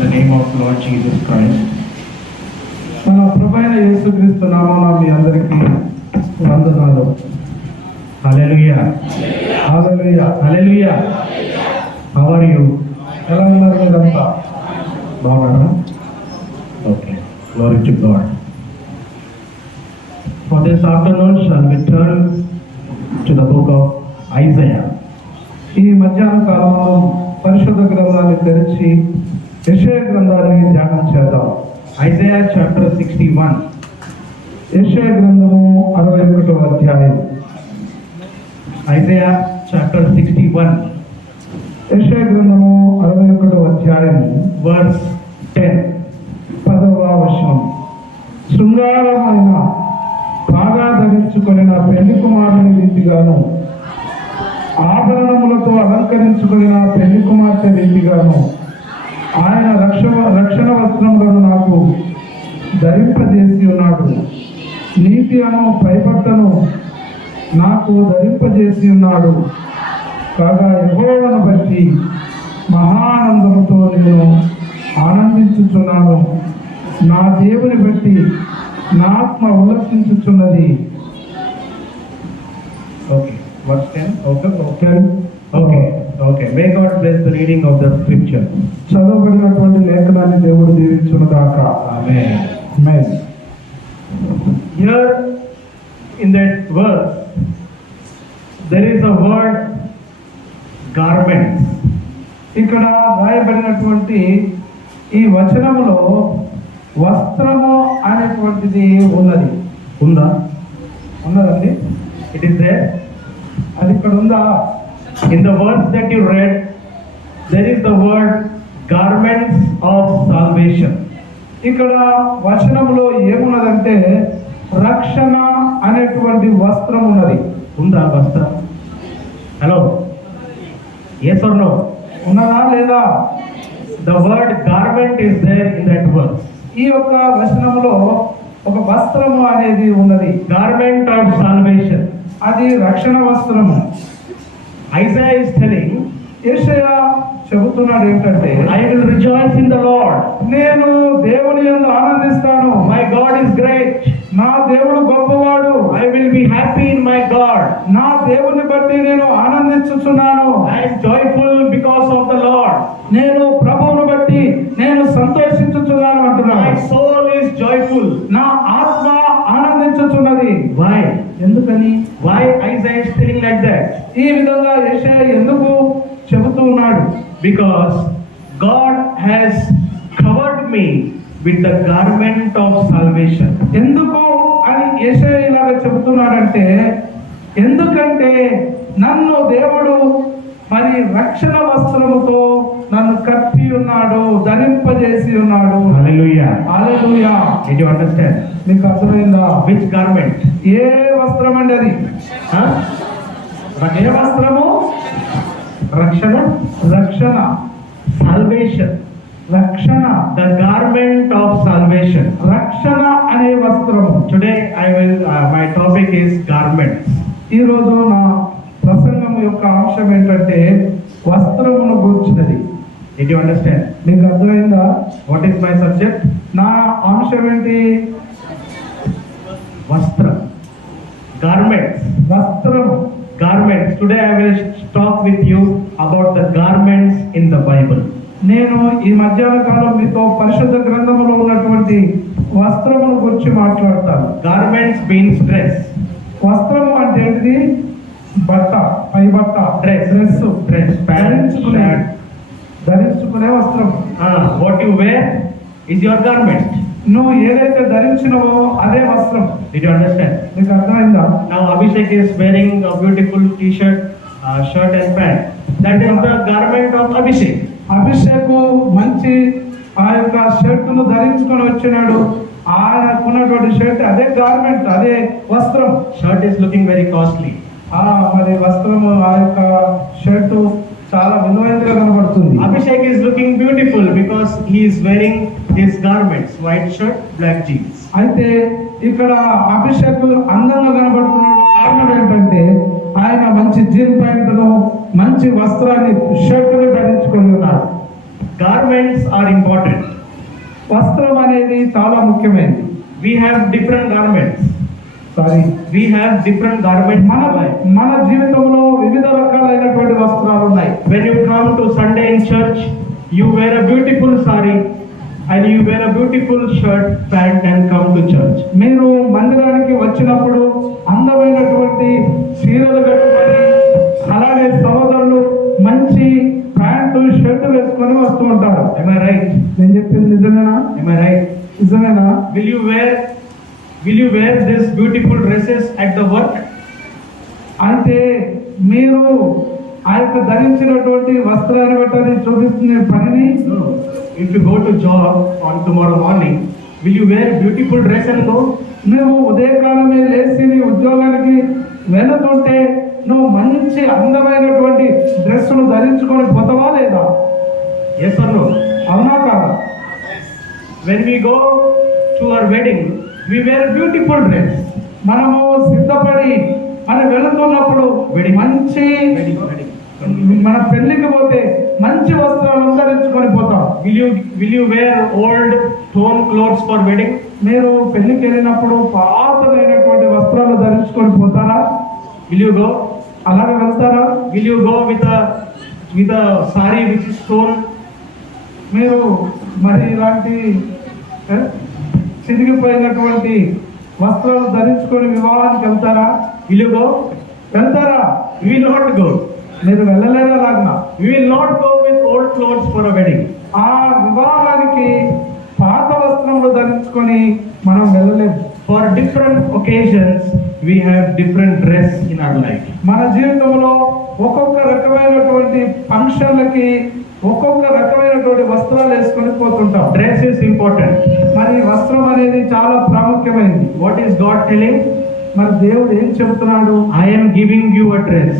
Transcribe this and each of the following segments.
the name of Lord Jesus Christ. మన ప్రభువైన యేసుక్రీస్తు నామమున మీ అందరికీ వందనాలు. Hallelujah. Hallelujah. Hallelujah. How are you? ఎలా ఉన్నారు మీరంతా? బాగున్నారా? Okay. Glory to God. For this afternoon shall we turn to the book of Isaiah. ఈ మధ్యాహ్న కాలంలో పరిశుద్ధ గ్రంథాన్ని తెరిచి యెషయా గ్రంథాన్ని ధ్యానం చేద్దాం. Isaiah chapter 61. యెషయా గ్రంథము 61వ అధ్యాయం. Isaiah chapter 61 యెషయా గ్రంథము 61వ అధ్యాయం verse 10. 10వ వచనం. శృంగారమైన బాగా ధరించుకొనిన పెళ్లి కుమారుని రీతిగాను, ఆభరణములతో అలంకరించుకొనిన పెళ్లి కుమార్తె రీతిగాను ఆయన రక్షణ వస్త్రములను నాకు ధరింపజేసి ఉన్నాడు. నీతి అను పైబట్టను నాకు ధరింపజేసి ఉన్నాడు. కాగా యెహోవాను బట్టి మహానందముతో నేను ఆనందించుచున్నాను. నా దేవుని బట్టి నా ఆత్మ ఉల్లసించుచున్నది. Okay. Verse 10. Okay. May God bless the reading of the scripture. చదవబడినటువంటి లేఖనాన్ని దేవుడు దీవించునుగాక. Amen. Amen. Here in that verse there is a word garments. ఇక్కడ రాయబడినటువంటి ఈ వచనములో వస్త్రము అనేటువంటిది ఉన్నది. ఉన్నదండి. It is there. అది ఇక్కడ ఉందా? In the verse that you read, there is the word garments of salvation. ఇక్కడ వచనంలో ఏమున్నదంటే రక్షణ అనేటువంటి వస్త్రం ఉన్నది. ఉందా వస్త్రం? Hello? Yes or no? ఉన్నదా లేదా? The word garment is there in that verse. ఈ యొక్క వచనంలో ఒక వస్త్రము అనేది ఉన్నది. Garment of salvation. అది రక్షణ వస్త్రము. Isaiah is telling, యెషయా చెబుతున్నాడు ఏంటంటే, I will rejoice in the Lord. నేను దేవుని యందు ఆనందిస్తాను. My God is great. నా దేవుడు గొప్పవాడు. I will be happy in my God. నా దేవుని బట్టి నేను ఆనందించుచున్నాను. I am joyful because of the Lord. నేను ప్రభువును బట్టి నేను సంతోషించుచున్నాను అంటున్నాను. My soul is joyful. నా ఆత్మ ఆనందించుచున్నది. Why? ఎందుకని? Why Isaiah is telling like that? ఈ విధంగా యెషయా ఎందుకు చెబుతూ ఉన్నాడు? Because God has covered me with the garment of salvation. ఎందుకు అని యెషయా ఇలాగ చెబుతున్నాడంటే, ఎందుకంటే నన్ను దేవుడు మరి రక్షణ వస్త్రముతో నన్ను కప్పి ఉన్నాడు, ధరింపజేసి ఉన్నాడు. Hallelujah. Hallelujah. Did you understand? మీకు అర్థమైందా? Which garment? ఏ వస్త్రం అండి అది? Huh? ఏ వస్త్రము? Rakshana? రక్షణ. Salvation. రక్షణ. The garment of salvation. రక్షణ అనే వస్త్రము. Today my topic is garments. ఈ రోజు నా ప్రసంగం యొక్క అంశం ఏంటంటే వస్త్రమును గూర్చినది. Did you understand? మీకు అర్థమైందా? What is my subject? నా అంశం ఏంటి? Vastra. Garments. వస్త్రము. Garments. Today I will talk with you about the garments in the Bible. నేను ఈ మధ్యాహ్న కాలం మీతో పరిశుద్ధ గ్రంథములో ఉన్నటువంటి వస్త్రమును గురించి మాట్లాడతాను. Garments means dress. వస్త్రము అంటే ఏంటిది? బట్ట, పై బట్ట, Dress. Dress. Pant, shirt. ధరించుకునే వస్త్రం. What you wear is your garment. నువ్వు ఏదైతే ధరించినవో అదే వస్త్రం. Did you understand? నీకు అర్థమైందా? Now Abhishek is wearing a beautiful t-shirt, shirt and pant. That is the garment of Abhishek. అభిషేకు మంచి ఆ యొక్క షర్టును ధరించుకొని వచ్చినాడు. ఆయనకున్నటువంటి షర్ట్ అదే గార్మెంట్, అదే వస్త్రం. Shirt is looking very costly. మరి వస్త్రము ఆ యొక్క షర్టు చాలా విలువైనదిగా కనబడుతుంది. Abhishek is looking beautiful because he is wearing his garments, white shirt, black jeans. అయితే ఇక్కడ అభిషేకు అందంగా కనబడుతున్నాడు. కారణం ఏంటంటే ఆయన మంచి జీన్ ప్యాంటును, మంచి వస్త్రాన్ని, షర్టును ధరించుకొని ఉన్నాడు. Garments are important. వస్త్రం అనేది చాలా ముఖ్యమైనది. We have different garments. Sorry, We have different garments in మన our life. మన జీవితంలో వివిధ రకాలైనటువంటి వస్త్రాలు ఉన్నాయి. When you come to Sunday in church, you wear a beautiful sari and you wear a beautiful shirt, pant and come to church. మీరు మందిరానికి వచ్చినప్పుడు అందమైనటువంటి చీరలు కట్టుకొని, అలాగే సహోదరులు మంచి ప్యాంటు షర్ట్ వేసుకొని వస్తూ ఉంటారు. Am I right? నేను చెప్పింది నిజమేనా? Am I right? నిజమేనా? Will you wear this beautiful dresses at the work? అంటే మీరు ఆ యొక్క ధరించినటువంటి వస్త్రాన్ని బట్టి అది చూపిస్తున్న పనిని. No. If you go to job on tomorrow morning, will you wear beautiful dress and go? నువ్వు ఉదయకాలమే లేచి నీ ఉద్యోగానికి వెళుతుంటే నువ్వు మంచి అందమైనటువంటి డ్రెస్సును ధరించుకొని పోతావా లేదా? Yes or no? అవునా కాదా? When we go to our wedding, we wear beautiful dress. మనము సిద్ధపడి మనం వెళుతున్నప్పుడు మంచి మన పెళ్లికి పోతే మంచి వస్త్రాలు ధరించుకొని పోతాం. Will you wear old torn clothes for wedding? మీరు పెళ్లికి వెళ్ళినప్పుడు పాతదైనటువంటి వస్త్రాలు ధరించుకొని పోతారా? Will you go? అలాగే వెళ్తారా? Will you go with a sari which is torn? మీరు మరి ఇలాంటి చిరిగిపోయినటువంటి వస్త్రాలు ధరించుకొని వివాహానికి వెళ్తారా? Will you go? వెళ్తారా? We will not go. మీరు వెళ్ళలేరా? లాగ్నా We will not go with old clothes for a wedding. ఆ వివాహానికి పాత వస్త్రములు ధరించుకొని మనం వెళ్ళలేము. For different occasions, we have different dress in our life. మన జీవితంలో ఒక్కొక్క రకమైనటువంటి ఫంక్షన్లకి ఒక్కొక్క రకమైనటువంటి వస్త్రాలు వేసుకొని పోతుంటాం. Dress is important. మరి వస్త్రం అనేది చాలా ప్రాముఖ్యమైనది. What is God telling? మరి దేవుడు ఏం చెబుతున్నాడు? I am giving you a dress.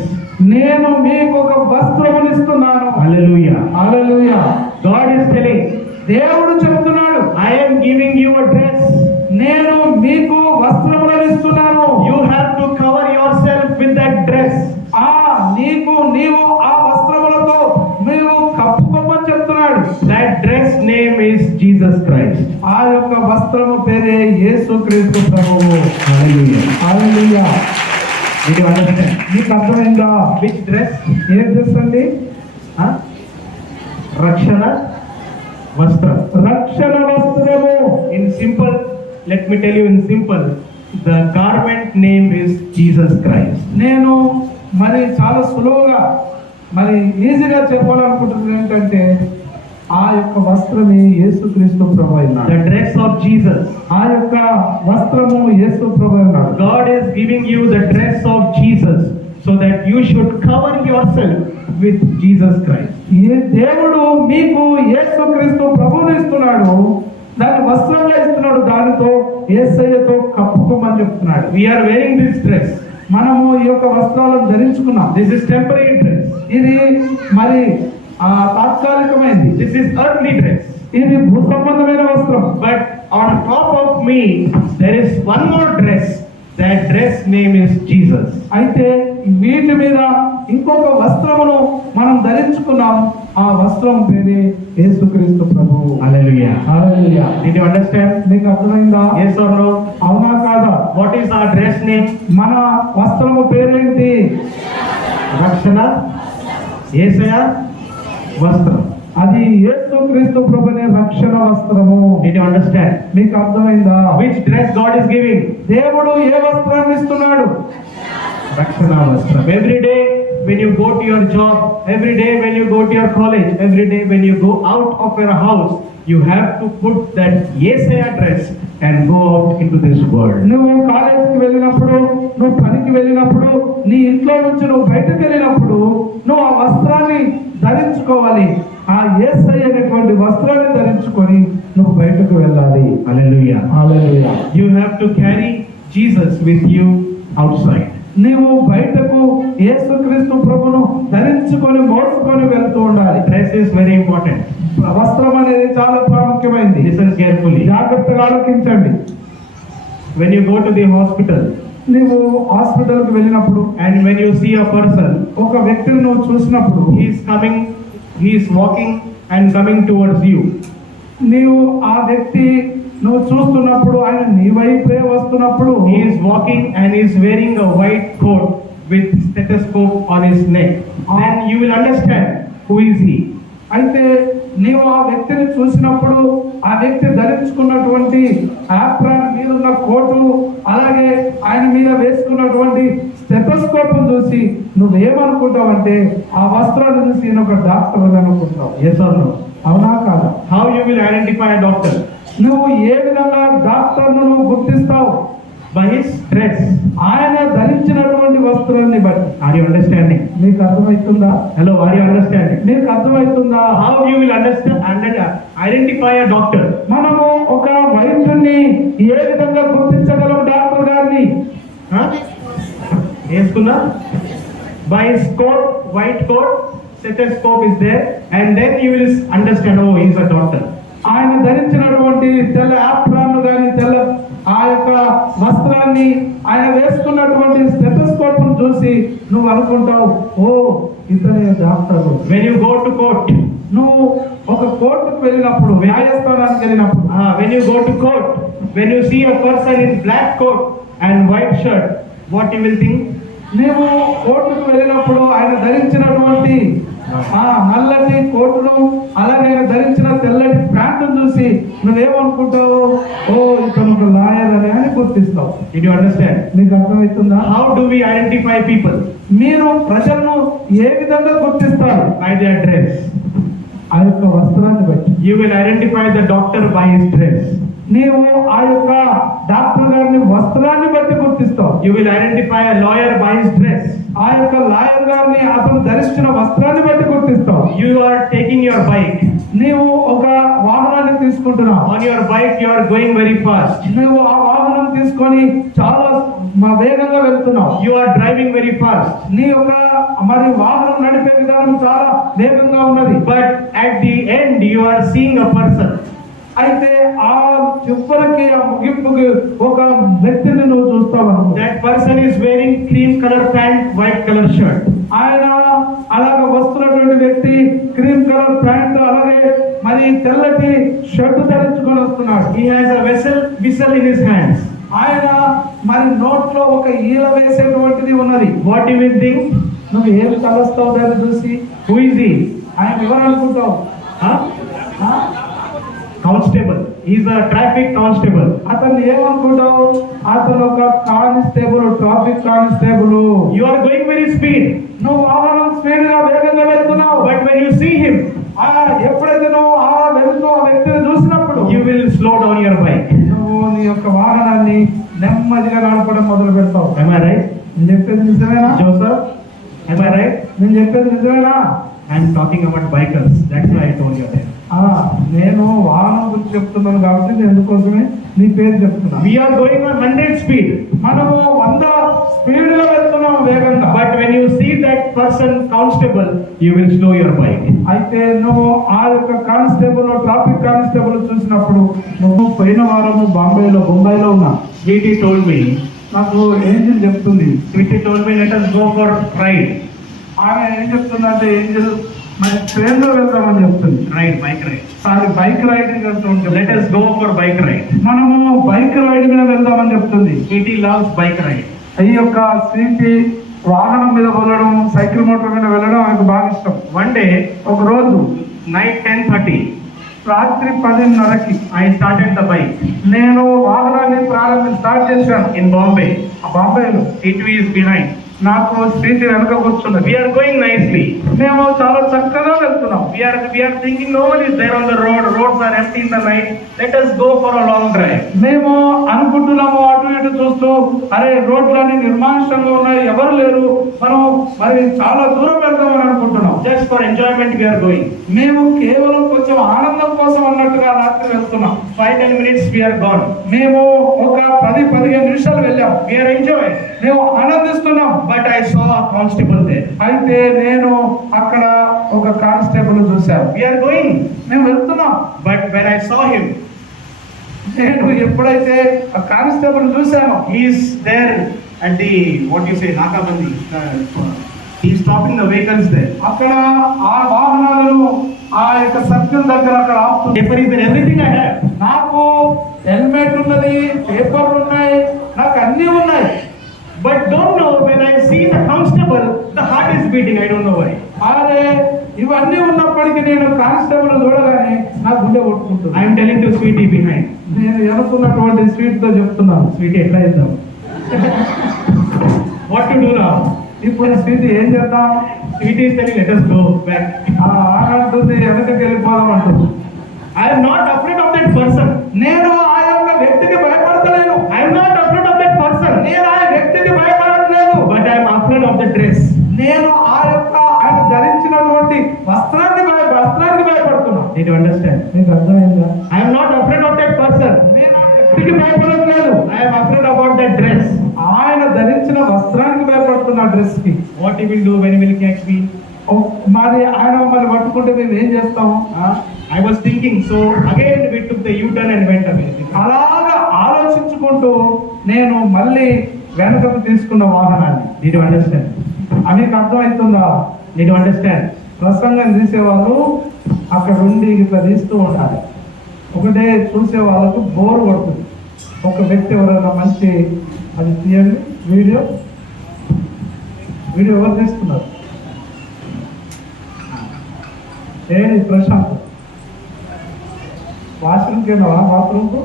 నేను మీకు ఒక వస్త్రమును ఇస్తున్నాను. Hallelujah. Hallelujah. God is telling, దేవుడు చెబుతున్నాడు, I am giving you a dress. నేను మీకు వస్త్రములను ఇస్తున్నాను. You have to cover yourself with that dress. నీవు ఆ వస్త్రములతో నీవు కప్పుకోమని చెప్తున్నాడు. That dress name is Jesus Christ. ఆ యొక్క వస్త్రము పేరే యేసుక్రీస్తు ప్రభువు. Hallelujah. Hallelujah. Did you understand? మీకు అర్థమైందా? Which dress? ఏ డ్రెస్ అండి? Rakshana Vastra. రక్షణ వస్త్రము. In simple, let me tell you in simple, the garment name is Jesus Christ. నేను మరి చాలా సులువుగా మరి ఈజీగా చెప్పాలనుకుంటున్నాను ఏంటంటే ఆ యొక్క వస్త్రమే యేసుక్రీస్తు ప్రభు అయినాడు. The dress of Jesus. ఆ యొక్క వస్త్రము యేసు ప్రభు అయినాడు. God is giving you the dress of Jesus so that you should cover yourself with Jesus Christ. ఈ దేవుడు మీకు యేసుక్రీస్తు ప్రభువుని ఇస్తున్నాడు, దాన్ని వస్త్రంగా ఇస్తున్నాడు, దానితో యేసయ్యతో కప్పుకోమని చెప్తున్నాడు. We are wearing this dress. మనము ఈ యొక్క వస్త్రాలను ధరించుకున్నాం. This is temporary dress. ఇది మరి తాత్కాలికమైంది. This is earthly dress. ఇది భూ సంబంధమైన వస్త్రం. But on top of me, there is one more dress. That dress name is Jesus. అయితే వీటి మీద ఇంకొక వస్త్రమును మనం ధరించుకున్నాం. ఆ వస్త్రం పేరే యేసుక్రీస్తు ప్రభువు. Hallelujah. Hallelujah. Did you understand? మీకు అర్థమైందా? Yes or no? అవునా కాదా? What is our dress name? మన వస్త్రము పేరేంటి? Rakshana Yesaya Vastra. అది యేసుక్రీస్తు ప్రభునే రక్షణ వస్త్రము. Did you understand? మీకు అర్థమైందా? Which dress God is giving? దేవుడు ఏ వస్త్రాన్ని ఇస్తున్నాడు? Rakshana Vastra. Every day when you go to your job, every day when you go to your college, every day when you go out of your house, you have to put that Yesaya dress and go out into this world. నువ్వు కాలేజీకి వెళ్ళినప్పుడు, నువ్వు పనికి వెళ్ళినప్పుడు, నీ ఇంట్లో నుంచి నువ్వు బయటకు వెళ్ళినప్పుడు నువ్వు ఆ వస్త్రాన్ని ధరించుకోవాలి. ఆ యేసయ్య అనేటువంటి వస్త్రాన్ని ధరించుకొని నువ్వు బయటకు వెళ్ళాలి. Hallelujah. Hallelujah. You have to carry Jesus with you outside. నీవు బయటకు యేసుక్రీస్తు ప్రభును ధరించుకొని మోసుకొని వెళ్తూ ఉండాలి. Dress is very important. వస్త్రం అనేది చాలా ప్రాముఖ్యమైనది. Listen carefully. జాగ్రత్తగా ఆలోచించండి. When you go to the hospital నీవు హాస్పిటల్కి వెళ్ళినప్పుడు and when you see a person, ఒక వ్యక్తిని నువ్వు చూసినప్పుడు he is coming, he is walking and coming towards you. నీవు ఆ వ్యక్తి నువ్వు చూస్తున్నప్పుడు ఆయన నీ వైపే వస్తున్నప్పుడు He is walking and he is wearing a white coat with stethoscope on his neck. Then you will understand who is he. అయితే నీవు ఆ వ్యక్తిని చూసినప్పుడు ఆ వ్యక్తి ధరించుకున్నటువంటి ఆప్రాన్ మీద ఉన్న కోటు అలాగే ఆయన మీద వేసుకున్నటువంటి స్టెథోస్కోప్ చూసి నువ్వేమనుకుంటావంటే ఆ వస్త్రాన్ని చూసి ఈయన ఒక డాక్టర్ అనుకుంటావు. Yes or no? అవునా కాదా? How you will identify a doctor? నువ్వు ఏ విధంగా డాక్టర్ను నువ్వు గుర్తిస్తావు? By his dress. ఆయన ధరించినటువంటి వస్త్రాన్ని బట్టి. Are you understanding? మీకు అర్థమవుతుందా? Hello, are you understanding? మీకు అర్థమవుతుందా? How you will understand and identify a doctor? మనము ఒక వైద్యుని ఏ విధంగా గుర్తించగలం డాక్టర్ గారిని? వేసుకున్నా? By his coat, white coat, stethoscope is there, and then you will understand, oh, he is a doctor. ఆయన ధరించినటువంటి తెల్ల ఆప్రాన్ గాని తెల్ల ఆ యొక్క వస్త్రాన్ని ఆయన వేసుకున్నటువంటి స్టెథోస్కోప్ చూసి నువ్వు అనుకుంటావు, ఓ ఇతనే doctor. When you go to court, నువ్వు ఒక కోర్టుకు వెళ్ళినప్పుడు, న్యాయస్థానానికి వెళ్ళినప్పుడు, when you go to court, when you see a person in black coat and white shirt, what you will think? నీవు కోర్టుకు వెళ్ళినప్పుడు ఆయన ధరించినటువంటి ఆ నల్లటి కోటును అలాగే ఆయన ధరించిన తెల్లటి ప్యాంటును చూసి నువ్వేమనుకుంటావు? ఓ ఇతను ఒక లాయర్ అని గుర్తిస్తావు. Did you understand? నీకు అర్థమవుతుందా? How do we identify people? మీరు ప్రజలను ఏ విధంగా గుర్తిస్తారు? By their dress. ఆ యొక్క వస్త్రాన్ని బట్టి. You will identify the doctor by his dress. నీవు ఆ యొక్క డాక్టర్ గారిని వస్త్రాన్ని బట్టి గుర్తిస్తావు. You will identify a lawyer by his dress. ఆ యొక్క లాయర్ గారిని అతను ధరించిన వస్త్రాన్ని బట్టి గుర్తిస్తావు. You are taking your bike. నీవు ఒక వాహనాన్ని తీసుకుంటున్నావు. On your bike you are going very fast. నువ్వు ఆ వాహనం తీసుకొని చాలా వేగంగా వెళ్తున్నావు. You are driving very fast. నీ యొక్క మరి వాహనం నడిపే విధానం చాలా వేగంగా ఉన్నది. But at the end you are seeing a person. అయితే ఆ చివరికి ఆ ముగింపుకి ఒక వ్యక్తిని నువ్వు చూస్తావు. That person is wearing cream color pant, white color shirt. ఆయన అలాగ వస్తున్నటువంటి వ్యక్తి క్రీమ్ కలర్ ప్యాంట్ అలాగే మరి తెల్లటి షర్ట్ ధరించుకొని వస్తున్నాడు. He has a whistle in his hands. ఆయన మరి నోట్లో ఒక ఈల వేసేటువంటిది ఉన్నది. What you will think? నువ్వు ఏం కలుస్తావు దాన్ని చూసి? Who is he? ఆయన ఎవరు అనుకుంటావు? Constable. He is a traffic constable. అతను ఏమనుకుంటావు? అతను ఒక constable, traffic constable. You are going very speed. నువ్వు వాహనం స్పీడ్ గా వేగంగా వెళ్తున్నావు. But when you see him, ఎప్పుడైతే నువ్వు వెళ్తూ ఆ వ్యక్తిని చూసినప్పుడు you will slow down your bike. నువ్వు నీ యొక్క వాహనాన్ని నెమ్మదిగా నడపడం మొదలు పెడతావు. Am I right? నేను చెప్పేది నిజమేనా Joseph? Am I right? నేను చెప్పేది నిజమేనా? I am talking about bikers. That's why I told you that. నేను వాహనం గురించి చెప్తున్నాను కాబట్టి నేను ఎందుకోసమే నీ పేరు చెప్తున్నా. We are going on 100 speed. మనము 100 స్పీడ్ లో వెళ్తున్నాం వేగంగా. But when you see that person constable, you will slow your bike. అయితే నువ్వు ఆ యొక్క కానిస్టేబుల్, ట్రాఫిక్ కానిస్టేబుల్ చూసినప్పుడు, నువ్వు పోయిన వారము బొంబాయిలో ఉన్నా. GT told me. నాకు ఏంజిల్ చెప్తుంది. GT told me let us go for ride. ఆమె ఏం చెప్తుందంటే ఏంజిల్ మరి ట్రైన్ లో వెళ్తామని చెప్తుంది. Bike ride. బైక్ రైడింగ్ వెళ్తుంది. Let us go for bike ride. మనము బైక్ రైడ్ మీద వెళ్దామని చెప్తుంది. GT loves bike ride. ఈ యొక్క స్త్రీకి వాహనం మీద వెళ్ళడం, సైకిల్ మోటార్ మీద వెళ్ళడం ఆమెకు బాగా ఇష్టం. One day, ఒక రోజు night 10:30, రాత్రి 10:30కి I started the bike నేను వాహనాన్ని స్టార్ట్ చేశాను. in Bombay. బాంబేలో It is behind. నాకు స్త్రీకి వెనక కూర్చున్నది. We are going nicely. మేము చాలా చక్కగా వెళ్తున్నాం. We are thinking no one is there on the road. Roads are empty in the night. Let us go for a long drive. మేము అనుకుంటున్నాము అటు ఇటు చూస్తూ, అరే రోడ్లన్నీ నిర్మానుష్యంగా ఉన్నాయి, ఎవరు లేరు, మనం మరి చాలా దూరం వెళ్దామని అనుకుంటున్నాం. Just for enjoyment we are going. మేము కేవలం కొంచెం ఆనందం కోసం అన్నట్టుగా రాత్రి వెళ్తున్నాం. 5-10 minutes we are gone. మేము ఒక 10-15 నిమిషాలు వెళ్ళాం. We are enjoying. మేము ఆనందిస్తున్నాం. But I saw a constable there. అయితే నేను అక్కడ ఒక కానిస్టేబుల్ చూశాను. We are going. మేము వెళ్తున్నాం. But when I saw him, నేను ఎప్పుడైతే ఆ కానిస్టేబుల్ చూశాను, he is there at the Nakabandi. He is stopping the vehicles there. అక్కడ ఆ వాహనాలను ఆ యొక్క సర్కిల్ దగ్గర అక్కడ ఆపుతుంది. Paper is in everything I have. నాకు హెల్మెట్ ఉన్నది, పేపర్లు ఉన్నాయి, నాకు అన్నీ ఉన్నాయి. But don't know, when I see the constable, the heart is beating. I don't know why. అరే ఇవన్నీ ఉన్నప్పటికీ నేను కానిస్టేబుల్ చూడగానే నా గుండె కొట్టుకుంటుంది. I am telling to sweetie behind. నేను ఎనుకున్నటువంటి స్వీట్ తో చెప్తున్నాను, Sweetie, ఎట్లా చేద్దాం? What to do now? ఇప్పుడు స్వీట్ ఏం చేద్దాం? Sweetie is telling, let us go back. అంటుంది వెనకకి వెళ్ళిపోదాం అంటుంది. I am not afraid of that person. నేను ఆ యొక్క వ్యక్తికి భయపడతలేను. I am not afraid of that person. నేను ఆ వ్యక్తికి భయపడట్లేదు. But I am afraid of the dress. నేను ఆ యొక్క ఆయన ధరించినటువంటి వస్త్రానికి భయపడుతున్నా. Did you understand? నీకు అర్థమైందా? I am not afraid of that person. నేను ఆ వ్యక్తికి భయపడట్లేదు. I am afraid about that dress. ఆయన ధరించిన వస్త్రానికి భయపడుతున్నా, డ్రెస్ కి. What he will do when he will catch me? మరి ఆయన మమ్మల్ని పట్టుకుంటే మేము ఏం చేస్తాము? I was thinking, so again we took the U-turn and went away. అలాగా ఆలోచించుకుంటూ నేను మళ్ళీ వెనకకు తీసుకున్న వాహనాన్ని. Did you understand? మీకు అర్థమవుతుందా? Did you understand? ప్రసంగం తీసేవాళ్ళు అక్కడ ఉండి ఇట్లా తీస్తూ ఉండాలి. ఒకటే చూసే వాళ్ళకు బోర్ కొడుతుంది. ఒక వ్యక్తి ఎవరైనా మంచి అది తీయండి, వీడియో ఎవరు తీస్తున్నారు? ఏది ప్రశాంత్, వాష్రూమ్కి వెళ్ళావా? బాత్రూమ్కు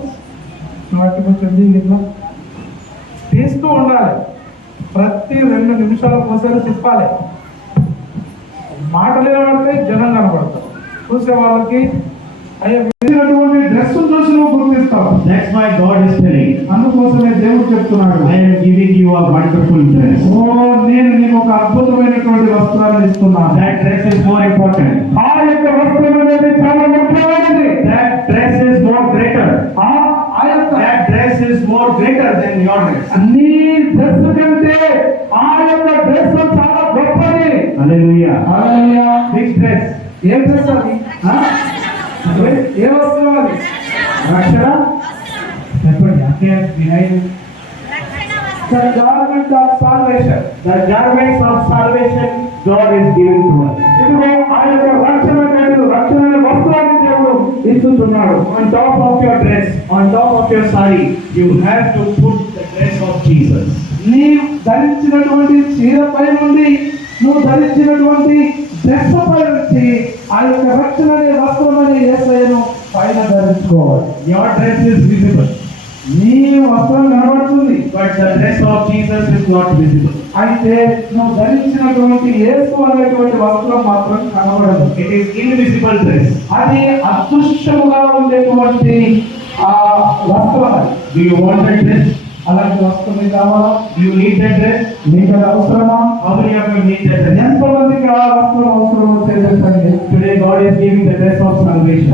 వాటికి వచ్చింది ఇట్లా తీస్తూ ఉండాలి. ప్రతి 2 నిమిషాలకు ఒకసారి తిప్పాలి. మాటలు వినబడితే జనం కనబడతారు. చూసే వాళ్ళకి అయ్యా వేసినటువంటి డ్రెస్ చూసి నువ్వు గుర్తిస్తావు. That's why God is telling, అందుకోసమే దేవుడు చెప్తున్నాడు, I am giving you a wonderful dress. నేను నీకు ఒక అద్భుతమైనటువంటి వస్త్రాన్ని ఇస్తున్నాను. That dress is more important. ఆ యొక్క వస్త్రం అనేది చాలా ముఖ్యమైనది. That dress is more greater. That dress is more greater than your dress. నీ డ్రెస్ కంటే ఆ యొక్క డ్రెస్ చాలా గొప్పది. Hallelujah. హల్లెలూయా. Which dress? ఏం డ్రెస్ అది? ఏ వస్త్రం అది? రక్షణ. చెప్పండి. అంటే behind The garment of salvation. the garments of salvation God is giving to us. ఇదిగో ఆ యొక్క రక్షణ వస్త్రాన్ని దేవుడు ఇస్తున్నాడు. On top of your dress, on top of your sari, you have to put the dress of Jesus. నీ ధరించినటువంటి చీరపై నుండి నువ్వు ధరించినటువంటి డ్రెస్ పై నుంచి ఆ యొక్క రక్షణ అనే వస్త్రం అనే యేసయ్యను పైన ధరించుకోవాలి. Your dress is visible, నీ వస్త్రం కనబడుతుంది, but the dress of Jesus is not visible. అయితే నువ్వు ధరించినటువంటి యేసు అనేటువంటి వస్త్రం మాత్రం కనబడదు. It is invisible dress. అది అదృశ్యముగా ఉండేటువంటి ఆ వస్త్రం. అది Do you want that dress? అలాంటి వస్త్రం మీకు కావాలా? Do you need that dress? మీకు అది అవసరమా? How many of you need that dress? ఎంతమందికి ఆ వస్త్రం అవసరమో తెలియజేయండి. Today God is giving the dress of salvation.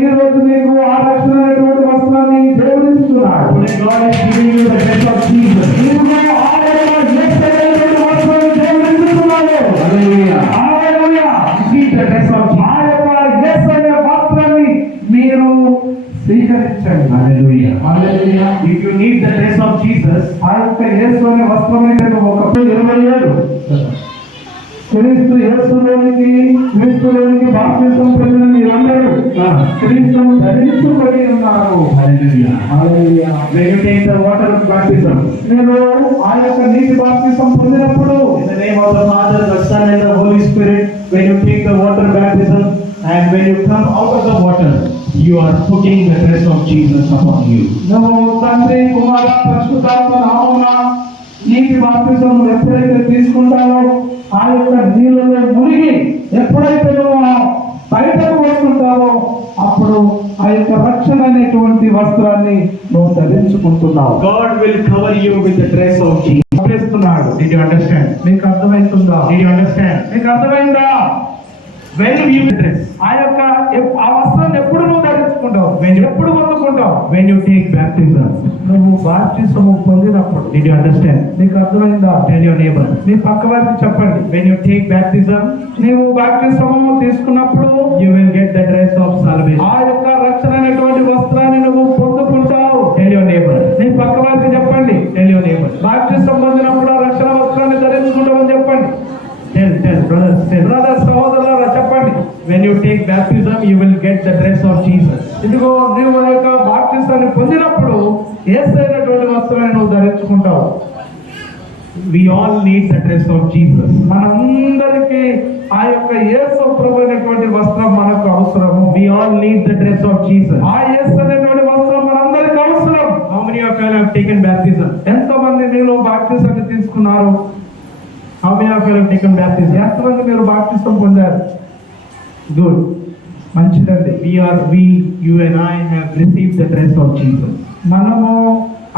ఈ రోజు నీకు ఆ రక్షణ అనేటువంటి వస్త్రాన్ని దేవుడు ఇస్తున్నాడు. Today God is giving you the dress of Jesus. నీకు ఆ యొక్క యేసు అనేటువంటి వస్త్రాన్ని దేవుడు ఇస్తున్నాడు. Hallelujah. Hallelujah. Receive the dress of Jesus. ఆ యొక్క యేసు అనే వస్త్రాన్ని మీరు స్వీకరించండి. Hallelujah. Hallelujah. If you need the dress of Jesus, ఆ యొక్క యేసు అనే వస్త్రం అయితే ఒక 27 క్రీస్తులోనికి బాప్తిసం పొందిన మీరందరూ క్రీస్తును ధరించుకొని ఉన్నారు. Hallelujah. Hallelujah. When you take the water of baptism, నేను ఆ యొక్క నీటి బాప్తిసం పొందినప్పుడు in the name of the Father, the Son, and the Holy Spirit, when you take the water baptism, and when you come out of the water, you are putting the dress of Jesus upon you. నువ్వు తండ్రి కుమార పరిశుద్ధాత్మ నామమున నీటి బాప్తిసం ఎప్పుడైతే తీసుకుంటావో ఆ యొక్క నీళ్ళలో మునిగి ఎప్పుడైతే నువ్వు బయటకు వస్తుంటావో అప్పుడు ఆ యొక్క రక్షణ అనేటువంటి వస్త్రాన్ని నువ్వు ధరించుకుంటున్నావు. God will cover you with the dress of Jesus. Did you understand? మీకు అర్థమవుతుందా? Did you understand? మీకు అర్థమైందా? When you dress, ఆ యొక్క ఆ వస్త్రాన్ని ఎప్పుడు నువ్వు ధరించుకుంటావు? ఎప్పుడు పొందుకుంటావు? when you take baptism, నువ్వు బాప్తిసము పొందినప్పుడు. did you understand? నీకు అర్థమైందా? Tell your neighbor. మీ పక్క వారికి చెప్పండి. When you take baptism, నీవు బాప్తిసము తీసుకున్నప్పుడు you will get the dress of salvation. ఆ యొక్క రక్షణ అనేటువంటి వస్త్రాన్ని నువ్వు పొందుకుంటావు. Tell your neighbor. నీ పక్క వారికి చెప్పండి. Tell your neighbor. బాప్తిసం పొందినప్పుడు ఆ రక్షణ వస్త్రాన్ని ధరించుకుంటామని చెప్పండి. Tell brothers. బ్రదర్ సహోదరులారా చెప్పండి. When you you take baptism, you will get the dress of Jesus. ఇదిగో నీవు ఆ యొక్క బాప్తిసాన్ని పొందినప్పుడు యేసైనటువంటి వస్త్రాన్ని నువ్వు ధరించుకుంటావు. We all need the dress of Jesus. మనందరికీ ఆ యొక్క యేసు ప్రభు అయినటువంటి వస్త్రం మనకు అవసరము. We all need the dress of Jesus. ఆ యేసు అనేటువంటి వస్త్రం మనందరికీ అవసరం. How many of you have taken baptism? ఎంతమంది మీలో బాప్తిసాన్ని తీసుకున్నారు? How many of you have taken baptism? ఎంతమంది మీరు బాప్తిసం పొందారు? Good. మంచిదండి. You and I have received the dress of Jesus. మనము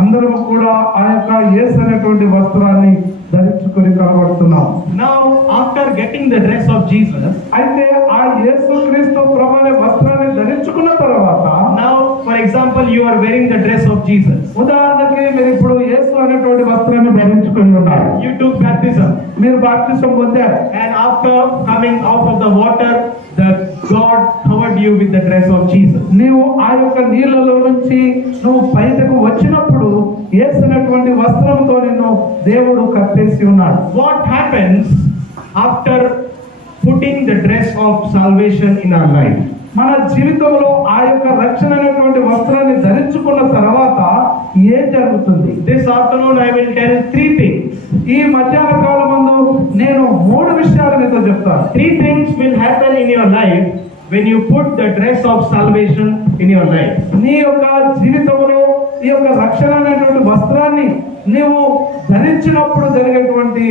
అందరము కూడా ఆ యొక్క యేసు అనేటువంటి వస్త్రాన్ని ధరించుకొని కనబడుతున్నాం. Now, after getting the dress of Jesus, అయితే ఆ యేసు క్రీస్తు ప్రభు అనే వస్త్రాన్ని ధరించుకున్న తర్వాత, now, for example, you are wearing the dress of Jesus. ఉదాహరణకి మీరు ఇప్పుడు యేసు అనేటువంటి వస్త్రాన్ని ధరించుకొని ఉన్నారు. You took baptism, మీరు బాప్తిసం పొందారు. and after coming out of the water, the God covered you with the dress of Jesus. నీవు ఆ యొక్క నీళ్ళలో నుంచి నువ్వు బయటకు వచ్చినప్పుడు యేసు అనేటువంటి వస్త్రంతో నిన్ను దేవుడు కప్పేసి ఉన్నాడు. What happens after putting the dress of salvation in our life? మన జీవితంలో ఆ యొక్క రక్షణ అనేటువంటి వస్త్రాన్ని ధరించుకున్న తర్వాత ఏం జరుగుతుంది? This afternoon I will tell 3 things. ఈ మధ్యాహ్న కాలమందు నేను 3 విషయాలు మీతో చెప్తాను. 3 things will happen in your life when you put the dress of salvation in your life. నీ యొక్క జీవితంలో ఈ యొక్క రక్షణ అనేటువంటి వస్త్రాన్ని నీవు ధరించినప్పుడు జరిగేటువంటి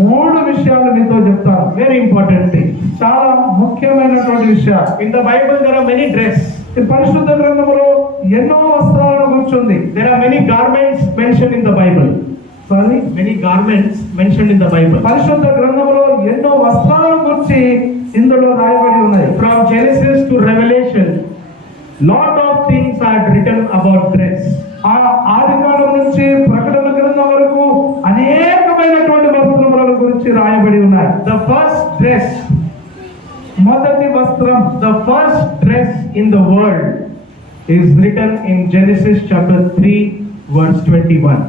3 విషయాలు మీతో చెప్తాను. Very important thing. చాలా ముఖ్యమైనటువంటి విషయాలు. In the Bible there are many dress. ఈ పరిశుద్ధ గ్రంథంలో ఎన్నో వస్త్రాలను గుర్తుంది. There are many garments mentioned in the Bible. Sorry, Many garments mentioned in the Bible. పరిశుద్ధ గ్రంథంలో ఎన్నో వస్త్రాలను గురించి ఇందులో రాయబడి ఉన్నాయి. From Genesis to Revelation, lot of things are written about dress. ఆ ఆదికాండం నుంచి ప్రకటన గ్రంథం వరకు అనేకమైనటువంటి వస్త్రముల గురించి రాయబడి ఉన్నాయి. The first dress, మొదటి వస్త్రం, the first dress in the world is written in Genesis chapter 3 verse 21.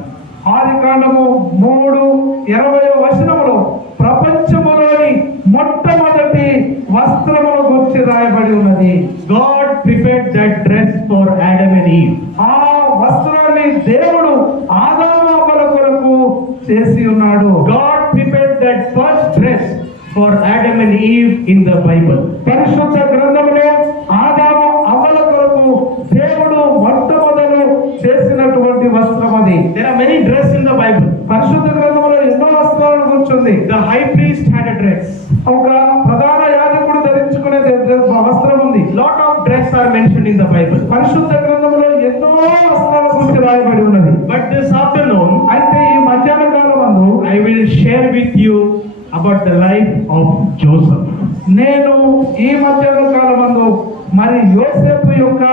ఆదికాండము 3:20 ప్రపంచములోని మొట్టమొదటి వస్త్రముల గురించి రాయబడి ఉన్నది. God prepared that dress for Adam and Eve. ఆ వస్త్రాన్ని దేవుడు ఆదాము అవ్వల కొరకు చేసి ఉన్నాడు. God prepared that first dress for Adam and Eve in the Bible. పరిశుద్ధ గ్రంథంలో ఆదాము అవ్వల కొరకు దేవుడు మొట్టమొదలు చేసినటువంటి వస్త్రం అది. There are many dress in the Bible. పరిశుద్ధ గ్రంథంలో ఎన్నో వస్త్రాలను గుర్తుంది. The high priest had a dress. ఒక ప్రధాన యాజకుడు ధరించుకునే వస్త్రం ఉంది. Lot of dress are mentioned in the Bible. పరిశుద్ధ గ్రంథంలో ఎన్నో వస్త్రాల గురించి రాయబడి ఉన్నది. But this afternoon, అయితే ఈ మధ్యాహ్న కాలమందు I will share with you about the life of Joseph. నేను ఈ మధ్యాహ్న కాలమందు మరి యోసేపు యొక్క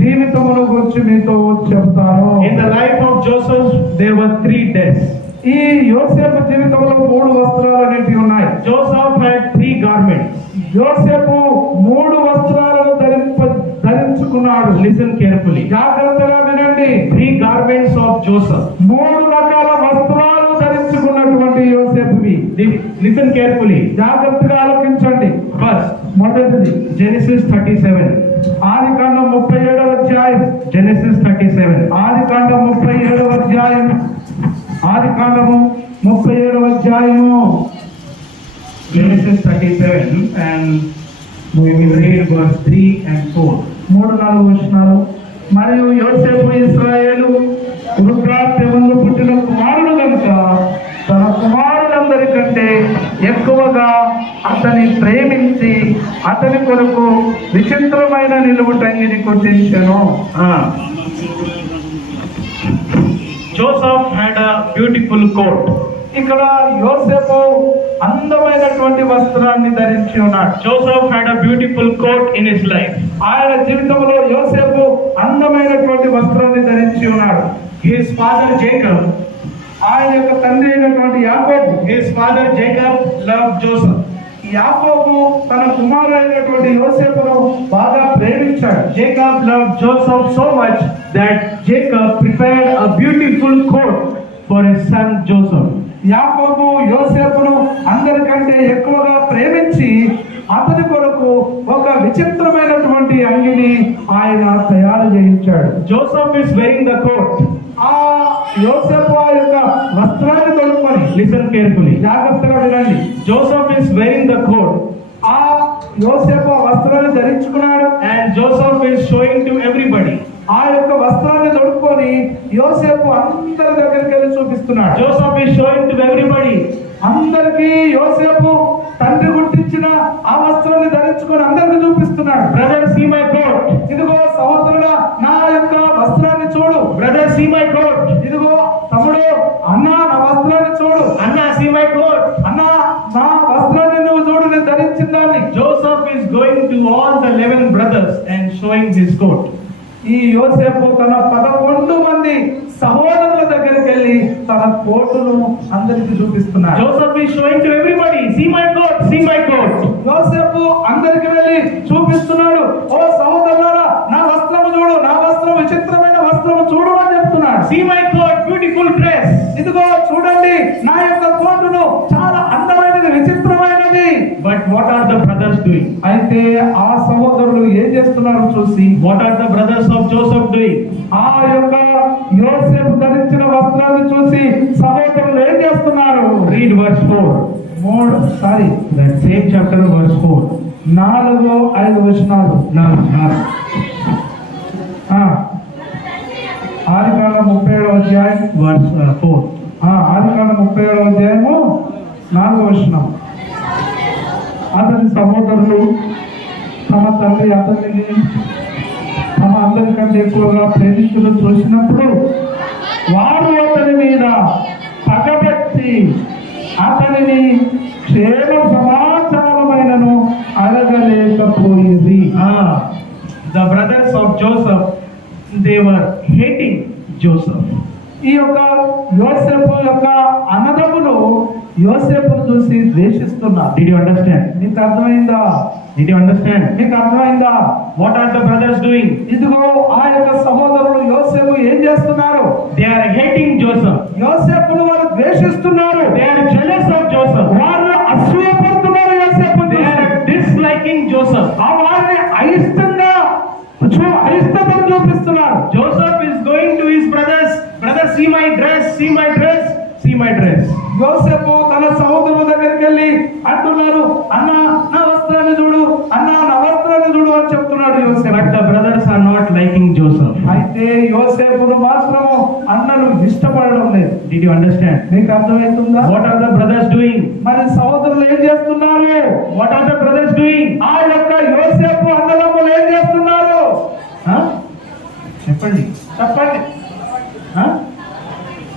జీవితమును గురించి మీతో చెప్తాను. In the life of Joseph, there were 3 deaths. ఈ యోసేపు జీవితంలో 3 వస్త్రాలు అనేటివి ఉన్నాయి. Joseph had 3 garments. యోసేపు 3 వస్త్రాలను ధరించుకున్నాడు. Listen carefully. జాగ్రత్తగా వినండి. 3 garments of Joseph. 3 రకాల వస్త్రాలు ధరించుకున్నటువంటి యోసేపువి. Listen carefully. జాగ్రత్తగా ఆలోచించండి. First, మొదటిది Genesis 37. ఆదికాండం 37వ అధ్యాయం. Genesis 37. ఆదికాండం 37వ అధ్యాయం. ఆదికాండము 37వ అధ్యాయము. Genesis 37, and we will read verse 3 and 4. 3-4 వచనాలు. మరియు యోసేపు ఇశ్రాయేలు వృద్ధాప్యమందు పుట్టిన కుమారుడు కనుక తన కుమారులందరికంటే ఎక్కువగా అతని ప్రేమించి అతని కొరకు విచిత్రమైన నిలువుటంగిని కుట్టించెను. Joseph had a beautiful coat. ఇక్కడ యోసేపు అందమైనటువంటి వస్త్రాన్ని ధరించి ఉన్నాడు. Joseph had a beautiful coat in his life. ఆయన జీవితంలో యోసేపు అందమైనటువంటి వస్త్రాన్ని ధరించి ఉన్నాడు. His father Jacob, ఆయన యొక్క తండ్రి అయినటువంటి యాకోబు, his father Jacob loved Joseph. యాకోబు తన కుమారుడైనటువంటి యోసేపును బాగా ప్రేమించాడు. Jacob loved Joseph so much that Jacob prepared a beautiful coat for his son Joseph. యాకోబు యోసేపును అందరికంటే ఎక్కువగా ప్రేమించి అతని కొరకు ఒక విచిత్రమైనటువంటి అంగిని ఆయన తయారు చేయించాడు. Joseph is wearing the coat. ఆ యోసేపు ఆ యొక్క వస్త్రాన్ని తొడుక్కొని, Listen carefully. జాగ్రత్తగా వినండి, Joseph is wearing the coat, ఆ యోసేపు ఆ వస్త్రాన్ని ధరించుకున్నాడు. and Joseph is showing to everybody. ఆ యొక్క వస్త్రాన్ని తొడుక్కొని యోసేపు అందరి దగ్గరికి వెళ్ళి చూపిస్తున్నాడు. Joseph is showing to everybody. అందరికీ యోసేపు తండ్రి గుర్తించిన ఆ వస్త్రాన్ని ధరించుకొని అందరికి చూపిస్తున్నాడు. Brother, see my coat. ఇదిగో సహోదరుడా, నా యొక్క వస్త్రాన్ని చూడు. Brother, see my coat. ఇదిగో తమ్ముడు, అన్నా నా వస్త్రాన్ని చూడు. Anna, see my coat. అన్నా నా వస్త్రాన్ని నువ్వు చూడు, నేను ధరించిన దాన్ని. Joseph is going to all the 11 brothers and showing his coat. ఈ యోసేపు తన 11 మంది సహోదరుల దగ్గరికి వెళ్ళి తన కోటును అందరికి చూపిస్తున్నాడు. Joseph is showing to everybody, see my coat, see my coat. యోసేపు అందరికి వెళ్ళి చూపిస్తున్నాడు. ఓ సహోదరులారా, నా వస్త్రము చూడు, నా వస్త్రం విచిత్రమైన వస్త్రము చూడు అని చెప్తున్నాడు. See my coat, beautiful dress. ఇదిగో చూడండి, నా యొక్క కోటును చాలా అందమైనది, విచిత్రమైనది. But what are the brothers doing? అయితే ఆ సహోదరులు ఏం చేస్తున్నారో చూసి, What are the brothers of Joseph doing? ఆ యొక్క యోసేపు ధరించిన వస్త్రాన్ని చూసి సహోదరులు ఏం చేస్తున్నారు? Read verse 4. That same chapter, verse 4. 4-5 వచనాలు. ఆదికాండం 37వ అధ్యాయం Verse 4. ఆదికాండం 37వ అధ్యాయము 4వ వచనం. అతని సహోదరులు తమ తండ్రి అతనిని తమ అందరికంటే ఎక్కువగా ప్రేమించడం చూసినప్పుడు వారు అతని మీద పగబెట్టి అతనిని క్షేమ సమాచారమైనను అడగలేకపోయింది. The brothers of Joseph, they were hating Joseph. ఈ యొక్క యోసేపు యొక్క అన్నదమ్ములు యోసేపును చూసి ద్వేషిస్తున్నారు. Did you understand? మీకు అర్థమైందా? Did you understand? మీకు అర్థమైందా? What are the brothers doing? ఇదిగో ఆ యొక్క సహోదరులు యోసేపు ఏం చేస్తున్నారు? They are hating Joseph. యోసేపును వారు ద్వేషిస్తున్నారు. They are jealous of Joseph. వారు అసూయపడుతున్నారు యోసేపు. They are disliking Joseph. ఆ వారిని అయిష్టతను చూపిస్తున్నారు. Joseph is going to his brothers. Brothers, see my dress, see my dress, see my dress. యోసేపు తన సహోదరుల దగ్గరికి వెళ్ళి అంటున్నారు, అన్న నా వస్త్రాన్ని చూడు, అన్న నా వస్త్రాన్ని చూడు అని చెప్తున్నాడు యోసేపు. But the brothers are not liking Joseph. అయితే యోసేపును మాత్రము అన్నలు ఇష్టపడడం లేదు. Did you understand? మీకు అర్థమవుతుందా? What are the brothers doing? మరి సహోదరులు ఏం చేస్తున్నారు? What are the brothers doing? ఆ యొక్క యోసేపు అన్నదమ్ములు ఏం చేస్తున్నారు? చెప్పండి.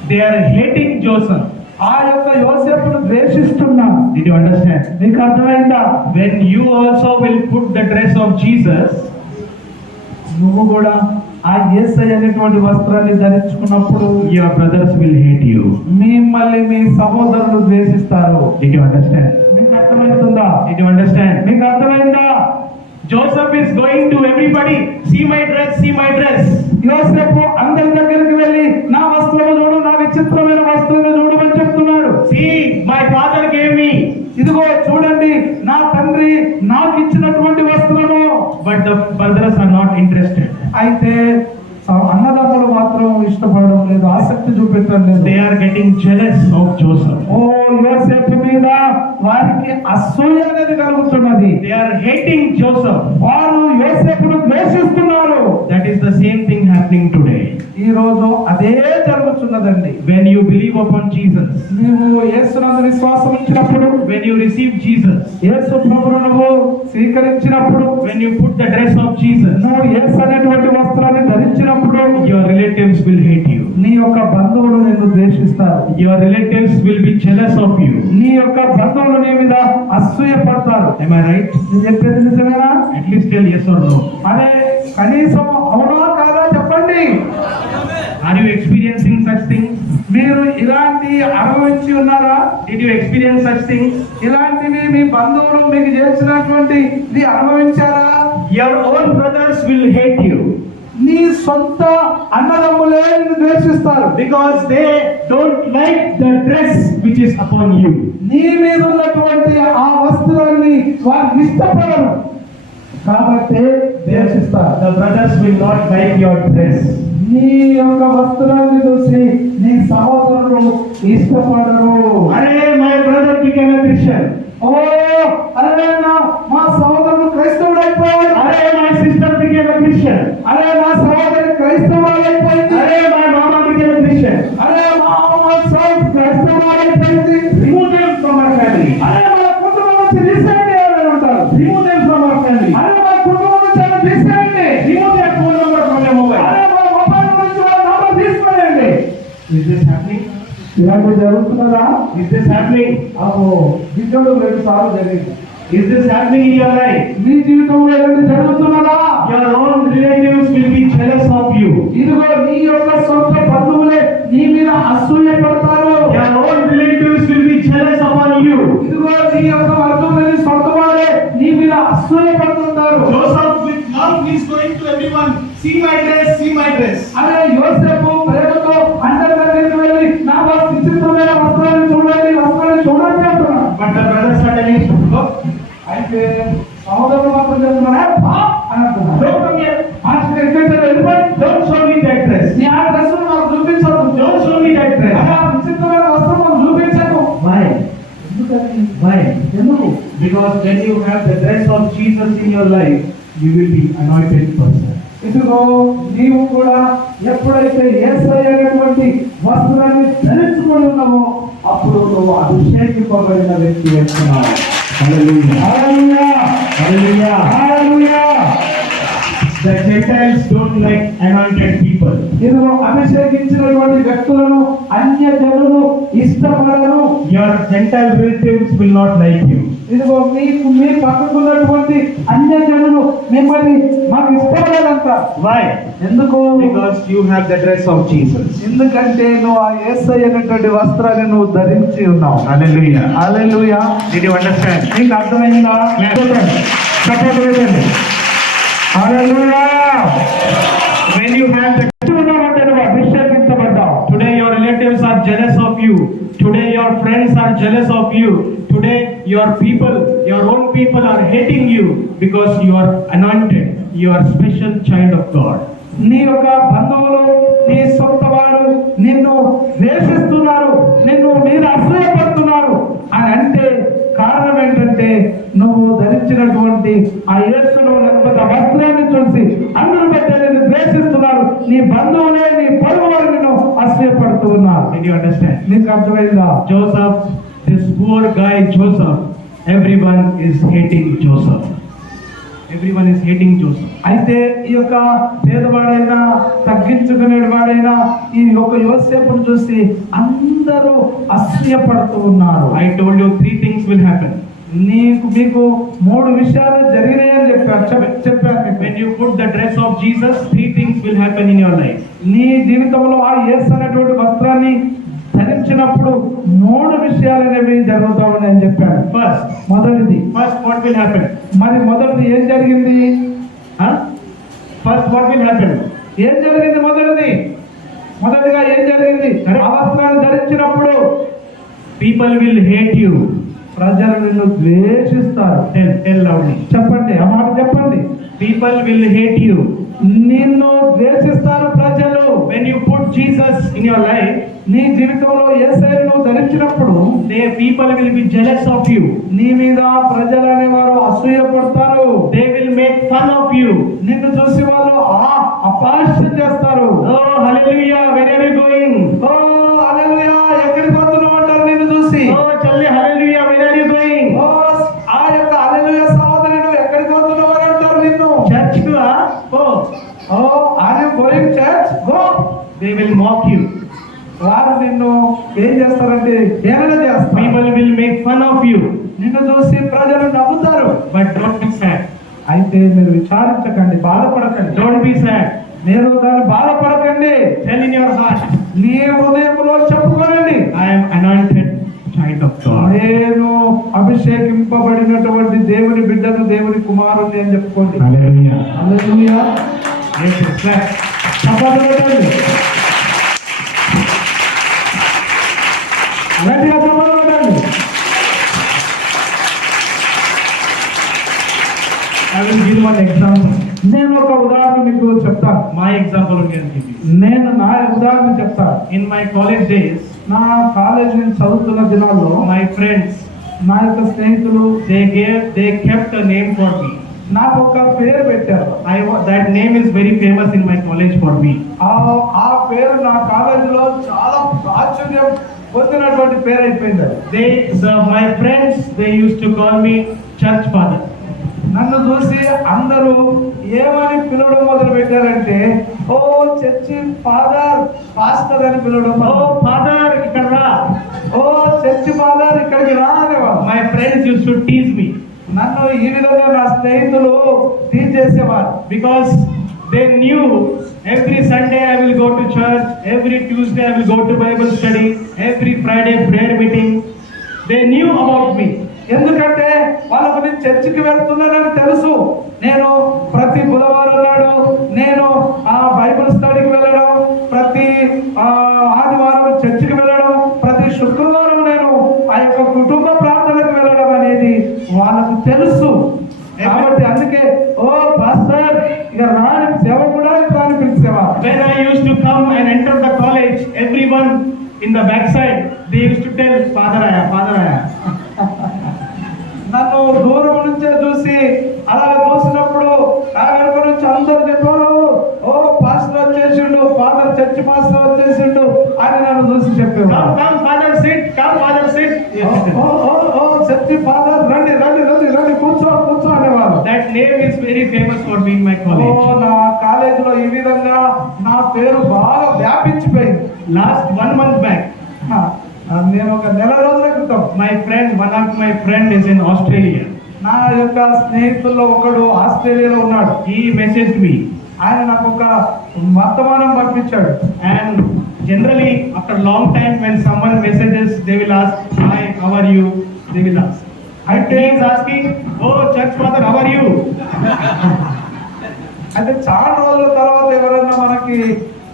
They are hating Joseph. ఆ యొక్క యోసేపును ద్వేషిస్తున్నారు. Did you understand? మీకు అర్థమైందా? When you also will put the dress of Jesus, నువ్వు కూడా ఆ యేసయ్య అనేటువంటి వస్త్రాన్ని ధరించుకున్నప్పుడు your brothers will hate you. మిమ్మల్ని మీ సహోదరులు ద్వేషిస్తారు. Did you understand? మీకు అర్థమవుతుందా? Did you understand? మీకు అర్థమైందా? Joseph is going to everybody, see my dress, see my dress. యోసేపు అందరి దగ్గరికి వెళ్ళి నా వస్త్రము చూడు, నా విచిత్రమైన వస్త్రము చూడు అని చెప్తున్నాడు. See, my father gave me. ఇదిగో చూడండి, నా తండ్రి నాకు ఇచ్చినటువంటి వస్త్రము. But the brothers are not interested. అయితే అన్నదమ్ములు మాత్రం ఇష్టపడడం లేదు, ఆసక్తి చూపించడం లేదు. They are getting jealous of Joseph. ఓ యోసేపు మీద వారికి అసూయ అనేది కలుగుతున్నది. They are hating Joseph. వారు యోసేపును ద్వేషిస్తున్నారు. That is the same thing happening today. ఈ రోజు అదే జరుగుతున్నదండి. When you believe upon Jesus, నీవు యేసునందు విశ్వాసం ఉంచినప్పుడు, when you receive Jesus, యేసు ప్రభువును నువ్వు స్వీకరించినప్పుడు, when you put the dress of Jesus, నువ్వు యేసు అనేటువంటి వస్త్రాన్ని ధరించినప్పుడు your relatives will hate you. నీ యొక్క బంధువులు నిన్ను ద్వేషిస్తారు. Your relatives will be jealous of you. నీ యొక్క బంధువులు నీ మీద అసూయ పడతారు. Am I right? నేను చెప్పేది నిజమేనా? At least tell yes or no. అదే కనీసం అవునా కాదా చెప్పండి. Are you experiencing such things? మీరు ఇలాంటి అనుభవించి ఉన్నారా? Did you experience such things? ఇలాంటివి మీ బంధువులు మీకు చేసినటువంటి ఇది అనుభవించారా? Your own brothers will hate you. నీ సొంత అన్నదమ్ములే నిన్ను ద్వేషిస్తారు. Because they don't like the dress which is upon you. నీ మీద ఉన్నటువంటి ఆ వస్త్రాన్ని వారు ఇష్టపడరు కాబట్టి ద్వేషిస్తారు. The brothers will not like your dress. నీ యొక్క వస్త్రాన్ని చూసి నీ సహోదరులు ఇష్టపడరు. అరే my brother became a Christian. ఓ అరే మా సహోదరుడు క్రైస్తవుడు అయిపోయాడు. అరే my sister became a Christian. అరే నా సహోదరి క్రైస్తవురాలైపోయింది. అరే my mama became a Christian. అరే మా క్రైస్తవురాలైపోయింది. Remove them from our family. అరే మన కుటుంబం నుంచి తీసేయండి అని అంటారు. Remove them from our family. అరే మన కుటుంబం నుంచి అలా తీసేయండి. Remove their phone number from your mobile. అరే మన మొబైల్ నుంచి వాళ్ళ నంబర్ తీసుకోండి. Is this happening? ఇలాంటి జరుగుతున్నదా? Is this happening? అబ్బో దిగ్గడు 2 సార్లు జరిగింది. Is this happening in your life? నీ జీవితంలో ఇలాంటి జరుగుతున్నదా? Your own relatives will be jealous of you. ఇదిగో నీ యొక్క సొంత బంధువులే నీ మీద అసూయ పడతారు. Your own relatives will be jealous upon you. ఇదిగో నీ యొక్క బంధువులని సొంత వారే నీ మీద అసూయ పడుతుంటారు. Joseph with love is going to everyone. See my dress, see my dress. అరే యోసేపు ప్రేమతో అందరి దగ్గరికి వెళ్ళి నా విచిత్రమైన వస్త్రాన్ని చూడండి అంటున్నాడు. But the brothers are telling him, look, అయితే సహోదరులు మాత్రం చెప్తున్నారా అని అంటున్నారు. don't come here. మాస్టర్ ఎక్కడికి వెళ్ళిపోయి Don't show me that dress. నీ ఆ డ్రెస్ నాకు చూపించదు. Don't show me that dress. ఆ విచిత్రమైన వస్త్రం నాకు చూపించదు. Why? ఎందుకని? Why? ఎందుకు? Because when you have the dress of Jesus in your life, you will be anointed person. ఇదిగో నీవు కూడా ఎప్పుడైతే యేసయ్య అనేటువంటి వస్త్రాన్ని ధరించుకొని ఉన్నావో అప్పుడు నువ్వు అభిషేకింపబడిన వ్యక్తి వేస్తున్నావు. Hallelujah. Hallelujah, Hallelujah. Hallelujah. The Gentiles don't like anointed people. ఇదిగో అభిషేకించినటువంటి వ్యక్తులను అన్య జనులు ఇష్టపడరు. Your Gentile relatives will not like you. ఇదిగో మీ పక్కకున్నటువంటి అన్య జనులు మిమ్మల్ని మాకు ఇష్టపడాలంట. Why? ఎందుకు? Because you have the dress of Jesus. ఎందుకంటే నువ్వు ఆ యేసయ్య అనేటువంటి వస్త్రాన్ని నువ్వు ధరించి ఉన్నావు. Hallelujah. Hallelujah. Did you understand? నీకు అర్థమైందా? చెప్పండి. హల్లెలూయా. When you have the ఉన్నావంటే నువ్వు అభిషేకించబడ్డావు. today your relatives are jealous of you. Today your friends are jealous of you. Today your people, your own people are hating you because you are anointed. You are special child of God. నీ యొక్క బంధువులు నీ సొంత వారు నిన్ను ద్వేషిస్తున్నారు, నిన్ను మీద అసూయపడుతున్నారు అని అంటే కారణం ఏంటంటే నువ్వు ధరించినటువంటి ఆ యేసును లేకపోతే వస్త్రాన్ని చూసి అందరూ బట్టి నిన్ను ద్వేషిస్తున్నారు. నీ బంధువులే నీ పొరుగు వారు నిన్ను అసూయపడుతూ ఉన్నారు. Did you understand? నీకు అర్థమైందా? Joseph, this poor guy Joseph, everyone is hating Joseph. Everyone is hating Joseph. అయితే ఈ యొక్క పేదవాడైనా తగ్గించుకునేవాడైనా ఈ యొక్క యోసేపును చూసి అందరూ అసూయపడుతూ ఉన్నారు. I told you 3 things will happen. మీకు 3 విషయాలు జరిగినాయని చెప్పాను. When you put the dress of Jesus, 3 things will happen in your life. నీ జీవితంలో ఆ యేసు అనేటువంటి వస్త్రాన్ని ధరించినప్పుడు 3 విషయాలు అనేవి జరుగుతా ఉన్నాయని చెప్పాను. మొదటిది First, what will happen? మరి మొదటిది ఏం జరిగింది? First, what will happen? ఏం జరిగింది? మొదటిగా ఏం జరిగింది? ఆ వస్త్రాన్ని ధరించినప్పుడు People will hate you. ప్రజలు నిన్ను ద్వేషిస్తారు. Tell loudly. చెప్పండి, ఆ మాట చెప్పండి. People will hate you. నిన్ను ద్వేషిస్తారు ప్రజలు. When you put Jesus in your life, నీ జీవితంలో యేసయ్యను ధరించినప్పుడు people will be jealous of you. నీ మీద ప్రజలు అనేవారు అసూయపడతారు. They will make fun of you. నిన్ను చూసి వాళ్ళు అపహాస్యం చేస్తారు. Oh hallelujah, where are you going? ఓ హల్లెలూయా, ఎక్కడికి పోతున్నావు అంటారు నిన్ను చూసి. Oh challi hallelujah, where are you going? ఓ ఆ యొక్క హల్లెలూయా సహోదరి నువ్వు ఎక్కడికి పోతున్నావు అని అంటారు నిన్ను. Church ku are you going church? Go. They will mock you. వారు నిన్ను ఏం చేస్తారంటే హేళన చేస్తారు. People will make fun of you. నిన్ను చూసి ప్రజలు నవ్వుతారు. But don't be sad. అయితే మీరు విచారించకండి, బాధపడకండి. Don't be sad. మీరు దాన్ని బాధపడకండి. Tell in your heart, నీ హృదయంలో చెప్పుకోనండి, I am anointed child of God. నేను అభిషేకింపబడినటువంటి దేవుని బిడ్డను, దేవుని కుమారుని అని చెప్పుకోండి. Hallelujah. హల్లెలూయా. Yes, clap. చప్పట్లు కొట్టండి. గట్టిగా చప్పట్లు కొట్టండి. ఒక ఉదాహరణ మీకు చెప్తాను. My example only I'll give you. నేను నా ఉదాహరణ చెప్తాను. In my college days, నా కాలేజ్ నేను చదువుతున్న దినాల్లో my friends, నా యొక్క స్నేహితులు they kept a name for me. నాకు ఒక పేరు పెట్టారు. That name is very famous in my college for me. ఆ పేరు నా కాలేజీలో చాలా ప్రాచుర్యం పొందినటువంటి పేరు అయిపోయింది. My friends, they used to call me church father. నన్ను చూసి అందరూ ఏమని పిలవడం మొదలు పెట్టారంటే, ఓ చర్చి ఫాదర్, పాస్టర్ అని పిలవడం. ఓ ఫాదర్ ఇక్కడ రా, ఓ చర్చి ఫాదర్ ఇక్కడికి రా అనేవారు. My friends used to tease me. నన్ను ఈ విధంగా నా స్నేహితులు టీచ్ చేసేవారు. Because they knew every Sunday I will go to church, every Tuesday I will go to Bible study, every Friday prayer meeting. They knew about me. ఎందుకంటే వాళ్ళకు నేను చర్చికి వెళ్తున్నానని తెలుసు. నేను ప్రతి బుధవారం నాడు నేను ఆ బైబిల్ స్టడీకి వెళ్ళడం, ప్రతి ఆదివారం చర్చికి వెళ్ళడం, ప్రతి శుక్రవారం నేను ఆ యొక్క కుటుంబ ప్రార్థనకు వెళ్ళడం అనేది వాళ్ళకు తెలుసు. కాబట్టి అందుకే ఓ పాస్టర్ ఇక రాని సేవకుడా రాని పిలిచేవారు. When I used to come and enter the college, everyone in the backside they used to tell father aya. నన్ను దూరం నుంచే చూసి అలా చూసినప్పుడు నా వెనుక నుంచి అందరూ చెప్పారు, ఓ పాస్టర్ వచ్చేసిండు, ఫాదర్ చర్చి పాస్టర్ వచ్చేసిండు అని నన్ను చూసి చెప్పారు. Come father sit, come father sit. ఓ చర్చి ఫాదర్ రండి రండి రండి రండి కూర్చో అనేవారు. That name is very famous for me in my college. నా కాలేజీలో ఈ విధంగా నా పేరు బాగా వ్యాపించిపోయింది. Last 1 month back, నేను ఒక నెల రోజుల క్రితం one of my friend is in Australia. నా యొక్క స్నేహితుల్లో ఒకడు ఆస్ట్రేలియాలో ఉన్నాడు. He messaged me. ఆయన నాకు ఒక వర్తమానం పంపించాడు. And generally after long time when someone messages, they will ask, hi, how are you? They will ask. And he is asking, oh church father, how are you? అంటే చాలా రోజుల తర్వాత ఎవరన్నా మనకి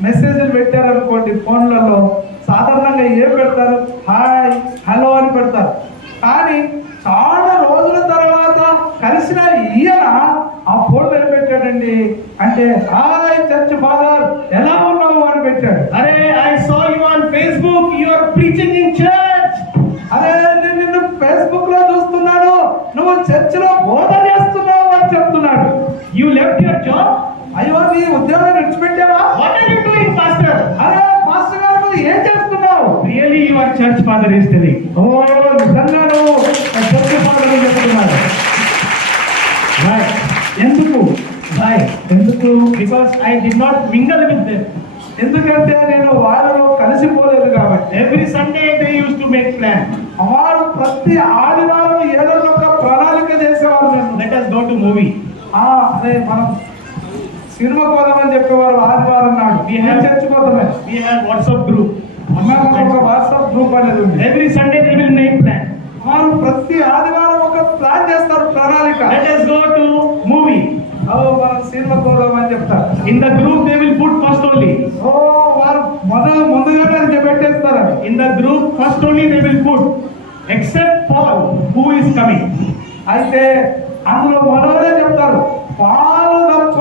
మెసేజ్లు పెట్టారనుకోండి ఫోన్లలో, సాధారణంగా ఏం పెడతారు, హాయ్ హలో అని పెడతారు. కానీ చాలా రోజుల తర్వాత కలిసిన ఈయన ఆ ఫోన్ ఏం పెట్టాడండి అంటే, హాయ్ చర్చ్ ఫాదర్ ఎలా ఉన్నావు అని పెట్టాడు. అరే I saw you on Facebook, you are preaching in church. అరే నేను నిన్ను ఫేస్బుక్ లో చూస్తున్నాను, నువ్వు చర్చిలో బోధ చేస్తున్నావు అని చెప్తున్నాడు. You left your job? అయ్యో నీ ఉద్యోగాన్ని విడిచిపెట్టావా? What are you doing, pastor? అరే మాస్టర్ గారు నువ్వు ఏం చేస్తున్నావు? Really you are church father is telling. ఓ నిజంగా నువ్వు చర్చ్ ఫాదర్ అని చెప్తున్నాడు. Why? ఎందుకు? ఎందుకు? Because I did not mingle with them. ఎందుకంటే నేను వాళ్ళలో కలిసిపోలేదు కాబట్టి. Every Sunday they used to make plan. వారు ప్రతి ఆదివారం ఏదో ఒక ప్రణాళిక చేసేవారు. Let us go to movie. అదే మనం సినిమా పోదామని చెప్పేవారు ఆదివారం నాడు. చర్చ్ పోతామే. We have WhatsApp group. ఒక వాట్సాప్ గ్రూప్ అనేది ఉంది. Every Sunday they will make plan. వారు ప్రతి ఆదివారం ఒక ప్లాన్ చేస్తారు, ప్రణాళిక. Let us go to movie. మనం సినిమా పోదామని చెప్తారు. In the group they will put first only. వారు ముందుగానే అది పెట్టేస్తారు. In the group first only they will put except Paul who is coming. అయితే అందులో మొదలనే చెప్తారు, పాలు తప్ప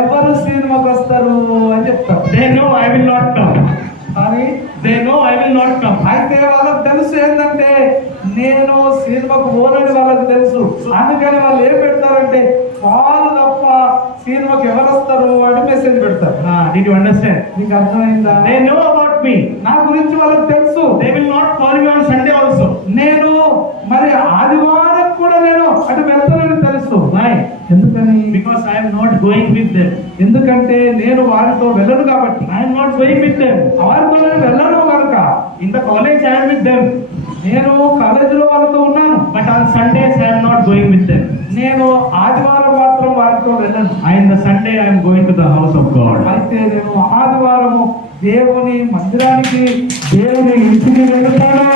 ఎవరు సినిమాకి వస్తారు అని చెప్తారు. They know I will not come. కానీ They know I will not come. అయితే వాళ్ళకి తెలుసు ఏంటంటే నేను సినిమాకు పోనని వాళ్ళకి తెలుసు. అందుకని వాళ్ళు ఏం పెడతారంటే పాలు తప్ప సినిమాకి ఎవరు వస్తారు అని మెసేజ్ పెడతారు. Did you understand? నీకు అర్థమైందా? They know about me. నా గురించి వాళ్ళకి తెలుసు. They will not call me on Sunday also. నేను మరి ఆదివారం కూడా నేను అటు వెళ్తానని తెలుసు. Why? ఎందుకని? Because I am not going with them. ఎందుకంటే నేను వారితో వెళ్ళను కాబట్టి. I am not going with them. వారితో నేను వెళ్ళను కనుక. In the college I am with them. నేను కాలేజీలో వాళ్ళతో ఉన్నాను. But on Sundays I am not going with them. నేను ఆదివారం మాత్రం వారితో వెళ్ళను. In the Sunday I am going to the house of God. అయితే నేను ఆదివారము దేవుని మందిరానికి, దేవుని ఇంటికి వెళ్తాను.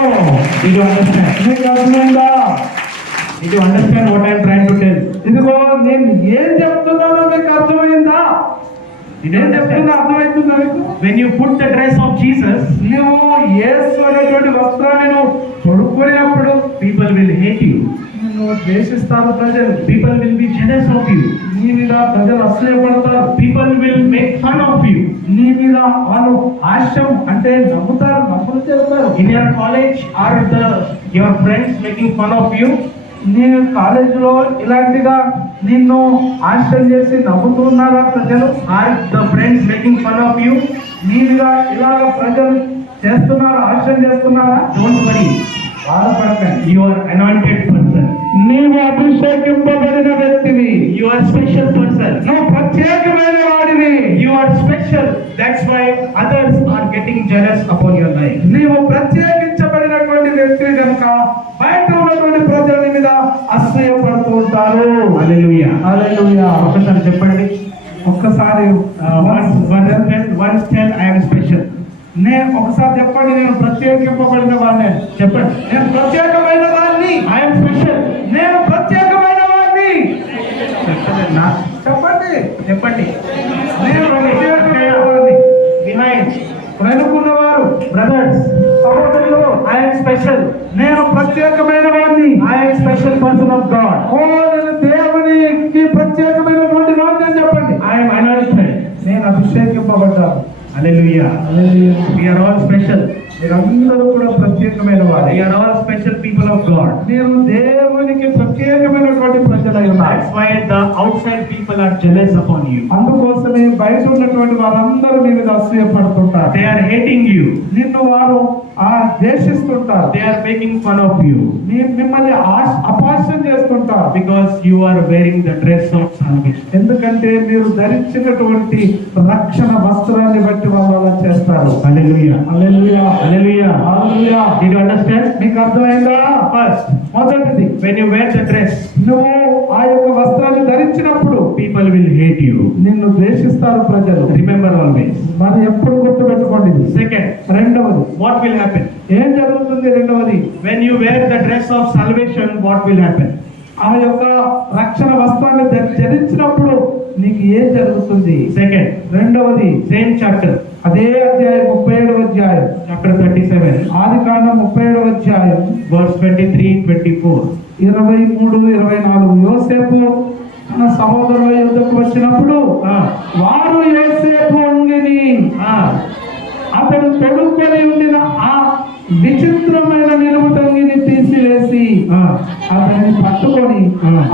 Did you understand? మీకు అర్థమైందా? Did you understand what I am trying to tell? ఇదిగో నేను ఏం చెప్తున్నానో మీకు అర్థమైందా? ఏం చెప్తున్నా అర్థమవుతుందా మీకు? When you put the dress of Jesus, నువ్వు యేసు అనేటువంటి వస్త్రాన్ని నువ్వు తొడుక్కునేప్పుడు people will hate you. నువ్వు ద్వేషిస్తారు ప్రజలు. People will be jealous of you. నీ మీద ప్రజలు అసూయపడతారు. People will make fun of you. నీ మీద వాళ్ళు హాస్యం అంటే నమ్ముతారు, నమ్ములు చేస్తారు. In your college, are your friends making fun of you? నీ కాలేజీలో ఇలాంటిగా నిన్ను హాస్యం చేసి నవ్వుతున్నారా ప్రజలు? Are the friends making fun of you? నీ మీద ఇలాగ ప్రజలు చేస్తున్నారా, హాస్యం చేస్తున్నారా? Don't worry. బాధపడకండి. You are anointed person. నీవు అభిషేకింపబడిన వ్యక్తివి. You are special person. నువ్వు ప్రత్యేకమైన వాడివి. You are special. That's why others are getting jealous upon your life. నీవు ప్రత్యేకించబడినటువంటి వ్యక్తివి కనుక బయట ఉన్నటువంటి ప్రజల మీద అసూయపడుతూ ఉంటారు. Hallelujah. హల్లెలూయా. ఒకసారి చెప్పండి. ఒక్కసారి Once tell I am special. నేను ఒకసారి చెప్పండి, నేను ప్రత్యేకింపబడిన వాడిని. చెప్పండి. నేను ప్రత్యేకమైన వాడిని. I am special. నేను ప్రత్యేకమైన వాడిని. చెప్పండి. చెప్పండి. నేను ప్రత్యేకమైన వాడిని. Behind. వెనుకున్నవారు Brothers. సహోదరులు, I am special. నేను ప్రత్యేకమైన వాడిని. I am special person of God. ఓ నేను దేవునికి ప్రత్యేకమైనటువంటి వాడిని అని చెప్పండి. I am anointed. నేను అభిషేకింపబడ్డాను. Hallelujah. We are all special. మీరందరూ కూడా ప్రత్యేకమైన వారు. We are all special people of God. మీరు దేవునికి ప్రత్యేకమైనటువంటి ప్రజలై ఉన్నారు. That's why the outside people are jealous upon you. అందుకోసమే బయట ఉన్నటువంటి వారందరూ మీ మీద అసూయపడుతుంటారు. They are hating you. నిన్ను వారు ద్వేషిస్తుంటారు. They are making fun of you. మిమ్మల్ని అపహాస్యం చేస్తుంటారు. Because you are wearing the dress of salvation. ఎందుకంటే మీరు ధరించినటువంటి రక్షణ వస్త్రాన్ని బట్టి వాళ్ళు అలా చేస్తారు. Hallelujah. Hallelujah. Hallelujah. Hallelujah. Did you understand? మీకు అర్థమైందా? First, మొదటిది, when you wear the dress, నువ్వు ఆ యొక్క వస్త్రాన్ని ధరించినప్పుడు people will hate you. నిన్ను ద్వేషిస్తారు ప్రజలు. Remember always. మరి ఎప్పుడు గుర్తుపెట్టుకోండి. Second, రెండవది, what will happen? ఏం జరుగుతుంది? రెండవది, When you wear the dress of salvation, what will happen? ఆ యొక్క రక్షణ వస్త్రాన్ని ధరించినప్పుడు నీకు ఏం జరుగుతుంది? Second, రెండవది, same chapter, అదే అధ్యాయం 37వ అధ్యాయం, chapter 37, ఆదికాండం 37వ అధ్యాయం verse 23-24. 23-24. యోసేపు తన సహోదరుల యుద్ధకు వచ్చినప్పుడు వారు యోసేపు అంగిని అతడు తొడుక్కొని ఉండిన ఆ విచిత్రమైన నిలువుటంగిని తీసివేసి అతనిని పట్టుకొని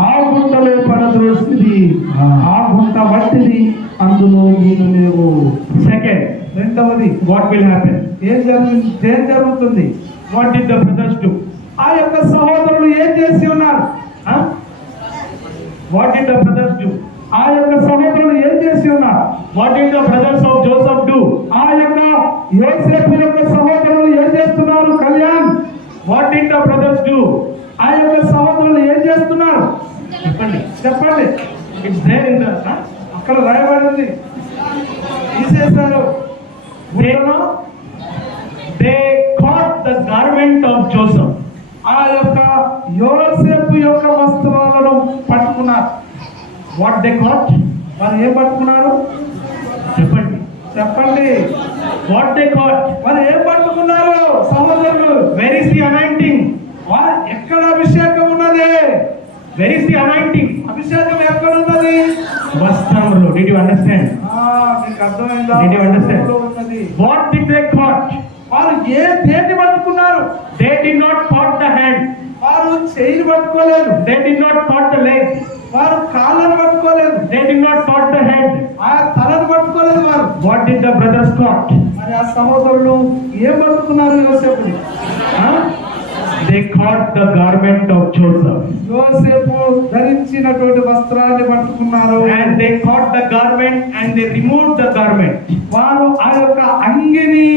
ఆ గుంటలో పడద్రోసింది. ఆ గుంట వట్టిది, అందులో నీళ్లు లేవు. Second, రెండవది, what will happen? ఏం జరుగుతుంది? What did the brothers do? ఆ యొక్క సహోదరులు ఏం చేసి ఉన్నారు? What did the brothers do? ఆ యొక్క సహోదరులు ఏం చేసి ఉన్నారు? What did the brothers of Joseph do? ఆ యొక్క యోసేపు యొక్క సహోదరులు ఏం చేస్తున్నారు? Kalyan, What did the brothers do? ఆ యొక్క సహోదరులు ఏం చేస్తున్నారు? చెప్పండి. It's there in the. అక్కడ రాయబడింది. తీసేశారు. They caught the garment of Joseph. ఆ యొక్క యోసేపు యొక్క వస్త్రాలను పట్టుకున్నారు. What they caught? వారు ఏం పట్టుకున్నారు? చెప్పండి. What they caught? వారు ఏం పట్టుకున్నారు? సహోదరులు, Where is the anointing? వారు ఎక్కడ అభిషేకం ఉన్నది? Where is the anointing? అభిషేకం ఎక్కడ ఉన్నది? వస్త్రములు. Did you understand? మీకు అర్థమైందా? Did you understand? ఉన్నది. What did they caught? వారు దేన్ని పట్టుకున్నారు? They did not caught the hand. వారు చేయిని పట్టుకోలేదు. They did not caught the leg. వారు కాళ్ళను పట్టుకోలేదు. They did not caught the head. ఆ తలను పట్టుకోలేదు వారు. What did the brothers caught? మరి ఆ సహోదరులు ఏం పట్టుకున్నారు? యోసేపుని. They caught the garment of Joseph. యోసేపు ధరించినటువంటి వస్త్రాన్ని పట్టుకున్నారు. And they caught the garment and they removed the garment. వారు ఆ యొక్క అంగిని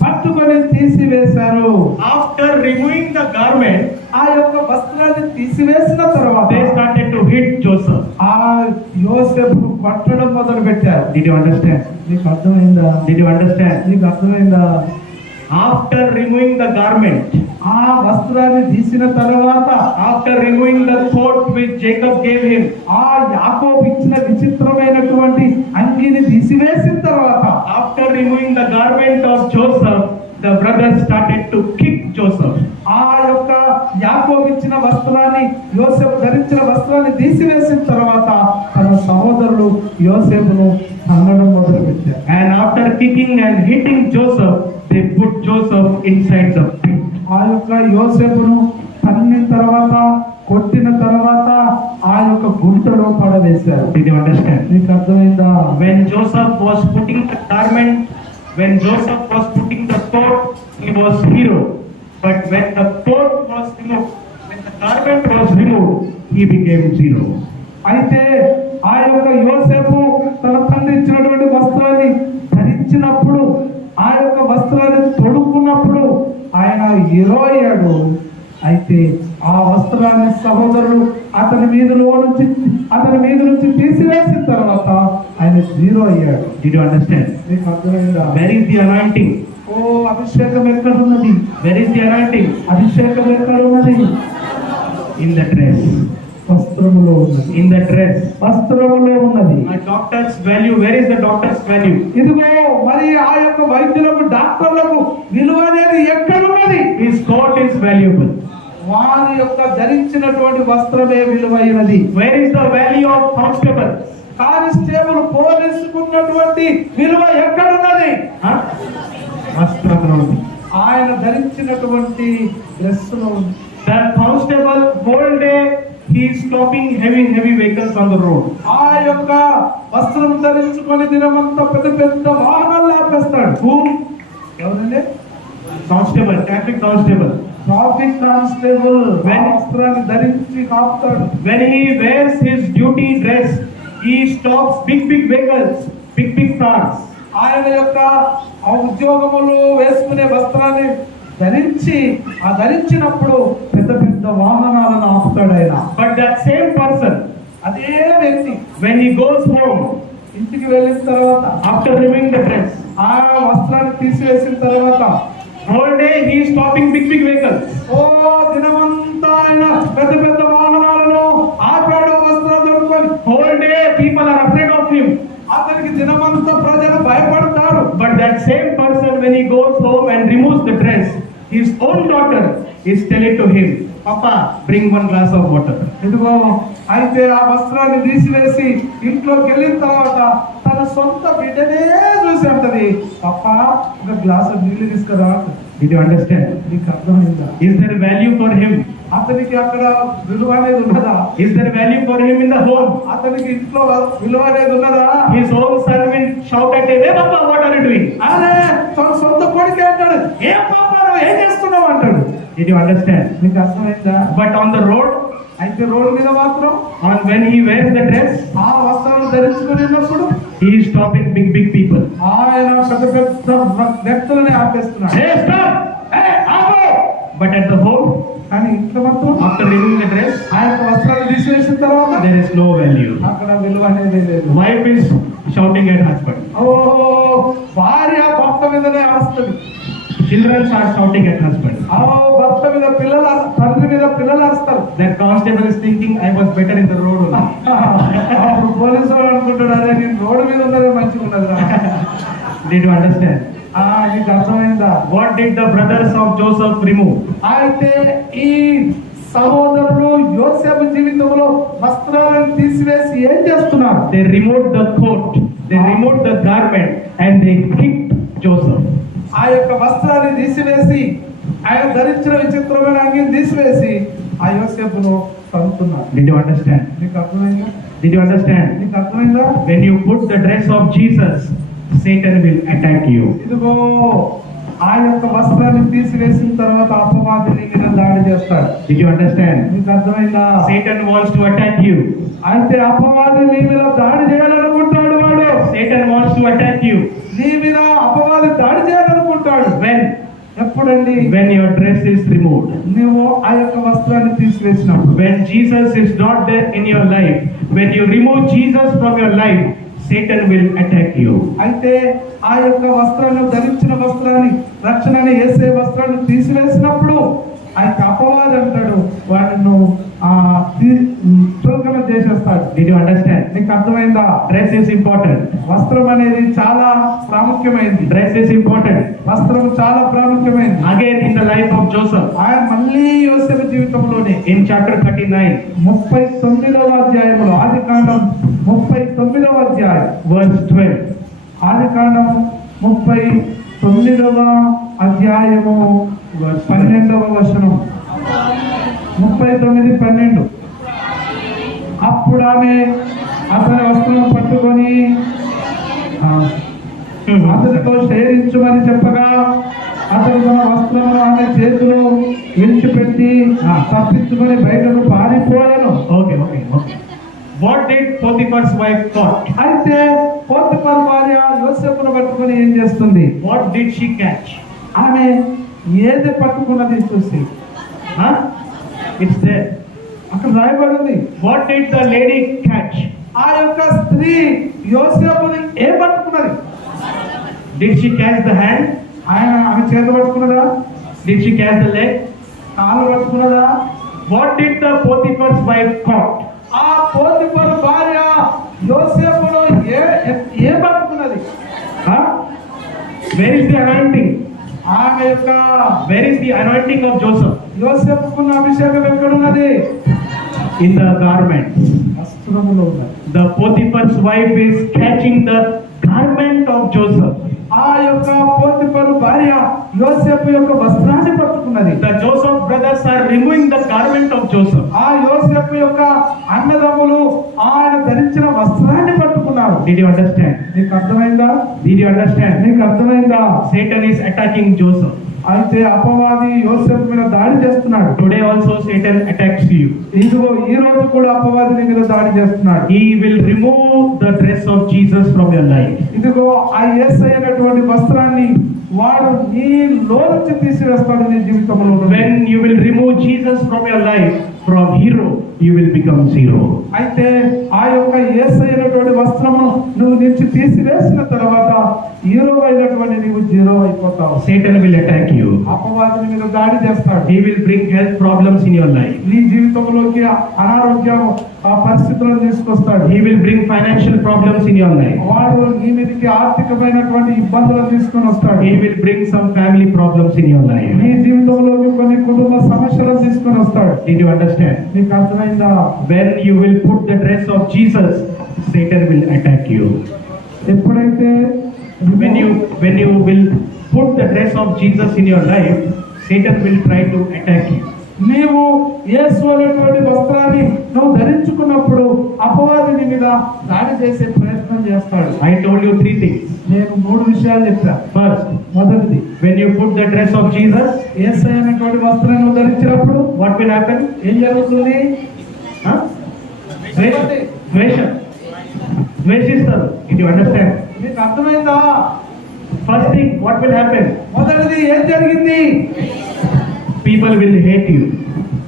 పట్టుకొని తీసివేశారు. After removing the garment, ఆ యొక్క వస్త్రాన్ని తీసివేసిన తర్వాత they started to hit Joseph. ఆ యోసేపు పట్టడం మొదలు పెట్టారు. Did you understand? నీకు అర్థమైందా? Did you understand? నీకు అర్థమైందా? After removing the garment, ఆ వస్త్రాన్ని తీసిన తర్వాత, after removing the coat which Jacob gave him, ఆ యాకోబు ఇచ్చిన విచిత్రమైనటువంటి అంగిని తీసివేసిన తర్వాత, after removing the garment of Joseph, the brothers started to kick Joseph. ఆ యొక్క యాకోబు ఇచ్చిన వస్త్రాన్ని, యోసేపు ధరించిన వస్త్రాన్ని తీసివేసిన తర్వాత తన after kicking and hitting Joseph, they put Joseph inside the pit. ఆ యొక్క యోసేపును తన్నిన తర్వాత కొట్టిన తర్వాత ఆ యొక్క గుంటలో పడవేశారు. Did you understand? నీకు అర్థమైందా? When Joseph was putting the garment, when Joseph was putting the coat, he was hero. But when the coat was removed, when the garment was removed, he became zero. అయితే ఆ యొక్క యోసేపు తన తండ్రి ఇచ్చినటువంటి వస్త్రాన్ని ధరించినప్పుడు, ఆ యొక్క వస్త్రాన్ని తొడుక్కున్నప్పుడు ఆయన హీరో అయ్యాడు. అయితే ఆ వస్త్రాన్ని సహోదరులు అతని మీద నుంచి తీసివేసిన తర్వాత ఆయన జీరో అయ్యాడు. Did you understand? నీకు అర్థమైందా? Where is the anointing? ఓ అభిషేకం ఎక్కడ ఉన్నది? Where is the anointing? అభిషేకం ఎక్కడ ఉన్నది? In the dress. వస్త్రములో ఉన్నది. In the dress. వస్త్రములో ఉన్నది. A doctor's value. Where is the doctor's value? ఇదిగో మరి ఆ యొక్క వైద్యులకు, డాక్టర్లకు విలువ అనేది ఎక్కడ ఉన్నది? His coat is valuable. వారి యొక్క ధరించినటువంటి వస్త్రమే విలువైనది. Where is the value of constable? Constable పోలీసుకున్నటువంటి విలువ ఎక్కడున్నది? వస్త్రంలో ఉంది. ఆయన ధరించినటువంటి డ్రెస్ లో ఉంది. The constable whole day he is stopping heavy vehicles on the road. ఆ యొక్క వస్త్రం ధరించుకొని దినమంతా పెద్ద వాహనాలు ఆపేస్తాడు. Whom? ఎవరండి? Constable, traffic constable. Traffic constable When- వస్త్రాన్ని ధరించి కాపుతాడు. When he wears his duty dress, he stops big vehicles, big cars. ఆయన యొక్క ఆ ఉద్యోగములు వేసుకునే వస్త్రాన్ని ధరించినప్పుడు పెద్ద వాహనాలను ఆపుతాడు ఆయన. But that same person, అదే వ్యక్తి when he goes home, ఇంటికి వెళ్ళిన తర్వాత after removing the dress, ఆ వస్త్రాన్ని తీసివేసిన తర్వాత whole day he is stopping big vehicles. ఓ దినమంతా ఆయన పెద్ద వాహనాలను ఆపాడు వస్త్రాలు దొరుకుని. Whole day people are afraid of him. అతనికి దినమంతా ప్రజలు భయపడతారు. But that same person, when he goes home and removes the dress, his own daughter is telling to him, Papa, bring one glass of water. ఇదిగో అయితే ఆ వస్త్రాన్ని తీసివేసి ఇంట్లోకి వెళ్ళిన తర్వాత తన సొంత బిడ్డనే చూసి అంటది, పప్ప ఒక గ్లాస్ నీళ్లు తీసుకురా. Did you understand? నీకు అర్థమైందా? Is there value for him? అతనికి అక్కడ విలువ అనేది ఉన్నదా? Is there value for him in the home? అతనికి ఇంట్లో విలువ అనేది ఉన్నదా? His own son will shout at him, Hey Papa, what are you doing? అరే తన సొంత కొడుకు అంటాడు, ఏ పాప నువ్వు ఏం చేస్తున్నావు అంటాడు. Did you understand? నీకు అర్థమైందా? But on the road, అయితే రోడ్డు మీద మాత్రం when he wears the dress, ఆ వస్త్రాలు ధరించుకున్నప్పుడు he is stopping big people. ఆయన పెద్ద వ్యక్తులని ఆపేస్తున్నాడు. Hey, stop! Hey, ఆపు! But at the home, కానీ ఇంట్లో మాత్రం after removing the dress, ఆ యొక్క వస్త్రాలు తీసివేసిన తర్వాత there is no value. అక్కడ విలువ అనేది లేదు. Wife is shouting at husband. ఓ భార్య భర్త మీదనే అరుస్తుంది. Children are shouting at husband. ఆ భర్త మీద పిల్లలు, తండ్రి మీద పిల్లలు అరుస్తారు. That constable is thinking, I was better in the road only. అప్పుడు పోలీసు వాడు అనుకుంటాడు, అరే నేను రోడ్డు మీద ఉన్నదే మంచిగా ఉన్నది రా. Did you understand? నీకు అర్థమైందా? What did the brothers of Joseph remove? అయితే ఈ సహోదరులు యోసేపు జీవితంలో వస్త్రాలను తీసివేసి ఏం చేస్తున్నారు? They removed the coat, they removed the garment, and they kicked Joseph. ఆ యొక్క వస్త్రాన్ని తీసివేసి, ఆయన ధరించిన విచిత్రమైన అంగిని తీసివేసి ఆ యోసేపును తంతున్నారు. Did you understand? నీకు అర్థమైందా? Did you understand? నీకు అర్థమైందా? When you put the dress of Jesus, Satan will attack you. ఇదిగో ఆ యొక్క వస్త్రాన్ని తీసివేసిన తర్వాత అపవాది నీ మీద దాడి చేస్తాడు. Did you understand? నీకు అర్థమైందా? Satan wants to attack you. అయితే అపవాది నీ మీద దాడి చేయాలనుకుంటాడు. వాడు Satan wants to attack you. నీ మీద అపవాది దాడి చేయాలనుకుంటాడు. When? ఎప్పుడండి? When your dress is removed. నువ్వు ఆ యొక్క వస్త్రాన్ని తీసివేసినప్పుడు. When Jesus is not there in your life, when you remove Jesus from your life, Satan will attack you. అయితే ఆ యొక్క వస్త్రాన్ని, ధరించిన వస్త్రాన్ని, రక్షణని యేసే వస్త్రాన్ని తీసివేసినప్పుడు అయితే అపవాది అంటాడు వాడిని చులకన చేసేస్తాడు. Did you understand? నీకు అర్థమైందా? Dress is important. వస్త్రం అనేది చాలా ప్రాముఖ్యమైనది. Dress is important. వస్త్రం చాలా ప్రాముఖ్యమైనది. Again in the life of Joseph, ఆయన మళ్ళీ యోసేపు జీవితంలోనే in chapter 39, 39వ అధ్యాయంలో, ఆదికాండం 39వ అధ్యాయం verse 12. ఆదికాండం 39వ అధ్యాయము 12వ వచనం. 39:12. అప్పుడు ఆమె అతని వస్త్రం పట్టుకొని అతనితో శేరించమని చెప్పగా అతను తన వస్త్రమును ఆమె చేతిలో విడిచిపెట్టి తప్పించుకొని బయటకు పారిపోయాను. Okay. What did Potiphar's wife thought? అయితే పోతిఫర్ భార్య యోసేపును పట్టుకొని ఏం చేస్తుంది? What did she catch? ఆమె ఏది పట్టుకున్నది చూసి It's there. అక్కడ రాయబడింది. What did the lady catch? ఆ యొక్క స్త్రీ యోసేపుని ఏ పట్టుకున్నది? Did she catch the hand? ఆమె చేతి పట్టుకున్నదా? Did she catch the leg? కాలు పట్టుకున్నదా? What did the Potiphar's wife caught? ఆ పోతిఫర్ భార్య యోసేపును ఏ పట్టుకున్నది? Where is the anointing? ఆమె యొక్క Where is the anointing of Joseph? యోసేపుకున్న అభిషేకం ఎక్కడున్నది? In the garments. వస్త్రములో ఉన్నది. The Potiphar's wife is catching the garment of Joseph. ఆ యొక్క పోతిఫర్ భార్య యోసేపు యొక్క వస్త్రాన్ని పట్టుకున్నది. The Joseph brothers are removing the garment of Joseph. ఆ యోసేపు యొక్క అన్నదమ్ములు ఆయన ధరించిన వస్త్రాన్ని పట్టుకున్నారు. Did you understand? నీకు అర్థమైందా? Did you understand? నీకు అర్థమైందా? Satan is attacking Joseph. అయితే అపవాది యోసేపు మీద దాడి చేస్తున్నాడు. Today also Satan attacks you. ఇదిగో ఈ రోజు కూడా అపవాది నీ మీద దాడి చేస్తున్నాడు. He will remove the dress of Jesus from your life. ఇదిగో ఆ యేసయ్య అనేటువంటి వస్త్రాన్ని వాడు నీలో నుంచి తీసివేస్తాడు నీ జీవితంలో. When you will remove Jesus from your life, from hero, you will become zero. అయితే ఆ యొక్క యేసయ్య అనేటువంటి వస్త్రము నువ్వు నుంచి తీసివేసిన తర్వాత హీరో అయినటువంటి నీవు జీరో అయిపోతావు. Satan will attack you. అపవాది మీద దాడి చేస్తాడు. He will bring health problems in your life. నీ జీవితంలోకి అనారోగ్యం ఆ పరిస్థితులను తీసుకొస్తాడు. He will bring financial problems in your life. వాడు నీ మీదకి ఆర్థికమైనటువంటి ఇబ్బందులను తీసుకొని వస్తాడు. He will bring some family problems in your life. నీ జీవితంలోకి కొన్ని కుటుంబ సమస్యలను తీసుకొని వస్తాడు. Did you understand? నీకు అర్థమైందా? When you will put the dress of Jesus, Satan will attack you. ఎప్పుడైతే When you will put the dress of Jesus in your life, Satan will try to attack you. నీవు యేసు అనేటువంటి వస్త్రాన్ని నువ్వు ధరించుకున్నప్పుడు అపవాది నీ మీద దాడి చేసే ప్రయత్నం చేస్తాడు. I told you 3 things. నేను 3 విషయాలు చెప్పాను. First, మొదటిది, when you put the dress of Jesus, యేసు అనేటువంటి వస్త్రాన్ని నువ్వు ధరించినప్పుడు what will happen? ఏం జరుగుతుంది? Dvesha. Dveshistaru. Did you understand? నీకు అర్థమైందా? First thing, what will happen? మొదటిది ఏం జరిగింది? People will hate you.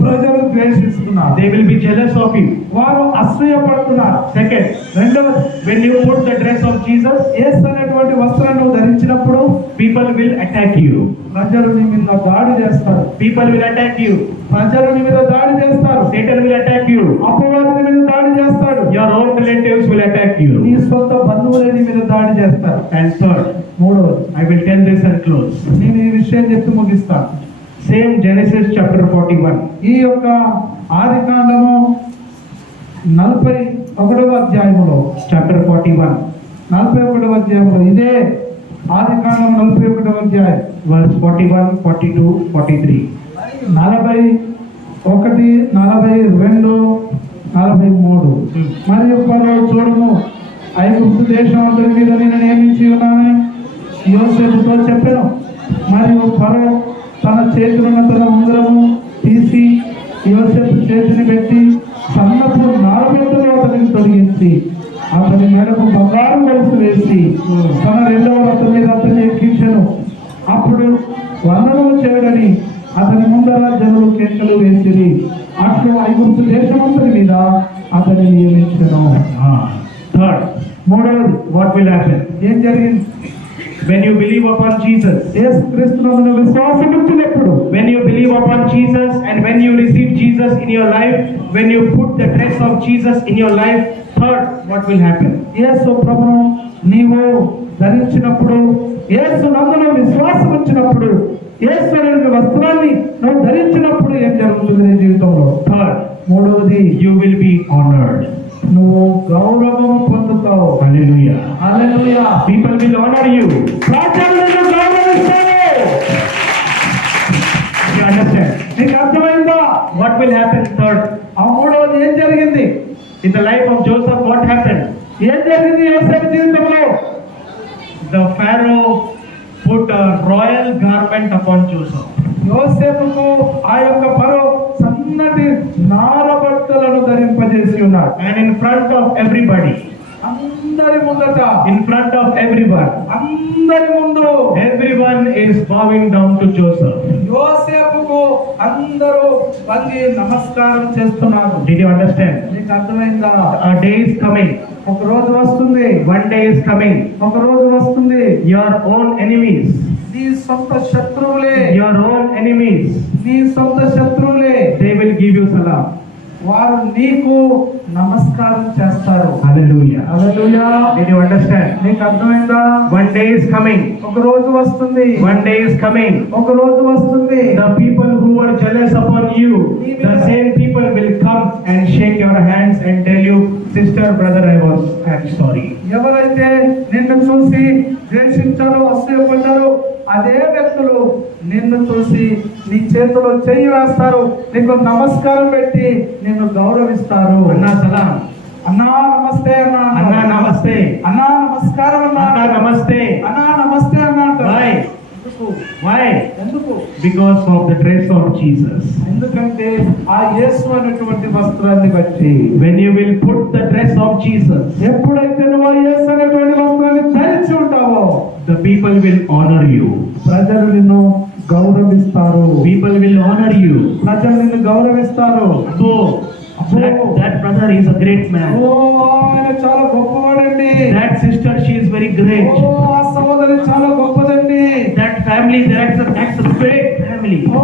ప్రజలు ద్వేషిస్తున్నారు. They will be jealous of you. వారు అసూయపడుతున్నారు. Second, రెండవది, when you put the dress of Jesus, యేసు అనేటువంటి వస్త్రాన్ని నువ్వు ధరించినప్పుడు people will attack you. ప్రజలు నీ మీద దాడి చేస్తారు. People will attack you. ప్రజలు నీ మీద దాడి చేస్తారు. Satan will attack you. అపవాది నీ మీద దాడి చేస్తాడు. Your own relatives will attack నీ you. సొంత బంధువులే నీ మీద దాడి చేస్తారు. And third, మూడవది, I will tell this and close. నేను ఈ విషయం చెప్పి ముగిస్తాను. Same Genesis chapter 41. ఈ యొక్క ఆదికాండము 41వ అధ్యాయములో Chapter 41. 41వ అధ్యాయంలో ఇదే ఆదికాండం 41వ అధ్యాయం Verse 41, 42, 43. 41, 42, 43. మరియు ఫరో చూడము ఐగుప్తు దేశం అందరి మీద నేను నియమించి ఉన్నానని యోసేపుతో చెప్పాను. మరియు ఫరో తన చేతులున్న తన ఉంగరము తీసి యోసేపు చేతిని పెట్టి సన్నపు నారబెట్టులో అతనికి తొలగించి అతని మెడకు బంగారు గొలుసు వేసి తన 2వ రథం మీద అతన్ని ఎక్కించెను. అప్పుడు వందనము చేయడని అతని ముందర జనులు కేకలు వేసిరి. అట్లు ఐగుప్తు దేశమంతటి మీద అతన్ని నియమించెను. Third, మూడవది, what will happen? ఏం జరిగింది? When you believe upon Jesus, యేసుక్రీస్తునందు విశ్వాసం ఉంచినప్పుడు, when you believe upon Jesus and when you receive Jesus in your life, when you put the dress of Jesus in your life, third, what will happen? యేసు ప్రభువును నీవు ధరించినప్పుడు, యేసు నందులో విశ్వాసం ఉంచినప్పుడు, యేసు అనే వస్త్రాన్ని నువ్వు ధరించినప్పుడు ఏం జరుగుతుంది నీ జీవితంలో? Third, మూడవది, you will be honored. నువ్వు గౌరవం పొందుతావు. Hallelujah. Hallelujah. People will honor you. ప్రజలు నిన్ను గౌరవిస్తారు. You understand? నీకు అర్థమైందా? What will happen third? ఆ మూడవది ఏం జరిగింది? In the life of Joseph, what happened? ఏం జరిగింది యోసేపు జీవితంలో? The Pharaoh put a royal garment upon Joseph. యోసేపుకు ఆ యొక్క ఫరో సన్నటి నారబట్టలను ధరింపజేసి ఉన్నాడు. And in front of everybody, అందరి ముందట, in front of everyone, అందరి ముందు everyone is bowing down to Joseph. యోసేపుకు అందరూ వంగి నమస్కారం చేస్తున్నారు. Did you understand? నీకు అర్థమైందా? A day is coming. ఒక రోజు వస్తుంది. One day is coming. ఒక రోజు వస్తుంది. Your own enemies, నీ సొంత శత్రువులే, your own enemies, నీ సొంత శత్రువులే, they will give you salam. వారు నీకు నమస్కారం చేస్తారు. Hallelujah. Hallelujah. Did you understand? నీకు అర్థమైందా? One day is coming. ఒక రోజు వస్తుంది. One day is coming. ఒక రోజు వస్తుంది. The people who were jealous upon you, the same people will come and shake your hands and tell you, sister, brother, I'm sorry. ఎవరైతే నిన్ను చూసి ద్వేషించారో, అసూయపడ్డారో, అదే వ్యక్తులు నిన్ను చూసి నీ చేతిలో చెయ్యి వేస్తారు, నీకు నమస్కారం పెట్టి నిన్ను గౌరవిస్తారు. Anna salam. అన్నా నమస్తే అన్నా. Anna namaste. అన్నా నమస్కారం అన్నా. Anna namaste. అన్నా నమస్తే అన్నా అంటారు. Why? ఎందుకు? Why? ఎందుకు? Because of the dress of Jesus. ఎందుకంటే ఆ యేసు అనేటువంటి వస్త్రాన్ని బట్టి. When you will put the dress of Jesus, ఎప్పుడైతే నువ్వు ఆ యేసు అనేటువంటి వస్త్రాన్ని ధరించి ఉంటావో, the people will honor you. ప్రజలు నిన్ను గౌరవిస్తారు. People will honor you. ప్రజలు నిన్ను గౌరవిస్తారు. So, that brother is a great man. ఓ ఆయన చాలా గొప్పవాడండి. That sister, she is very great. ఓ ఆ సహోదరి చాలా గొప్పదండి. That family, that's a great family. ఓ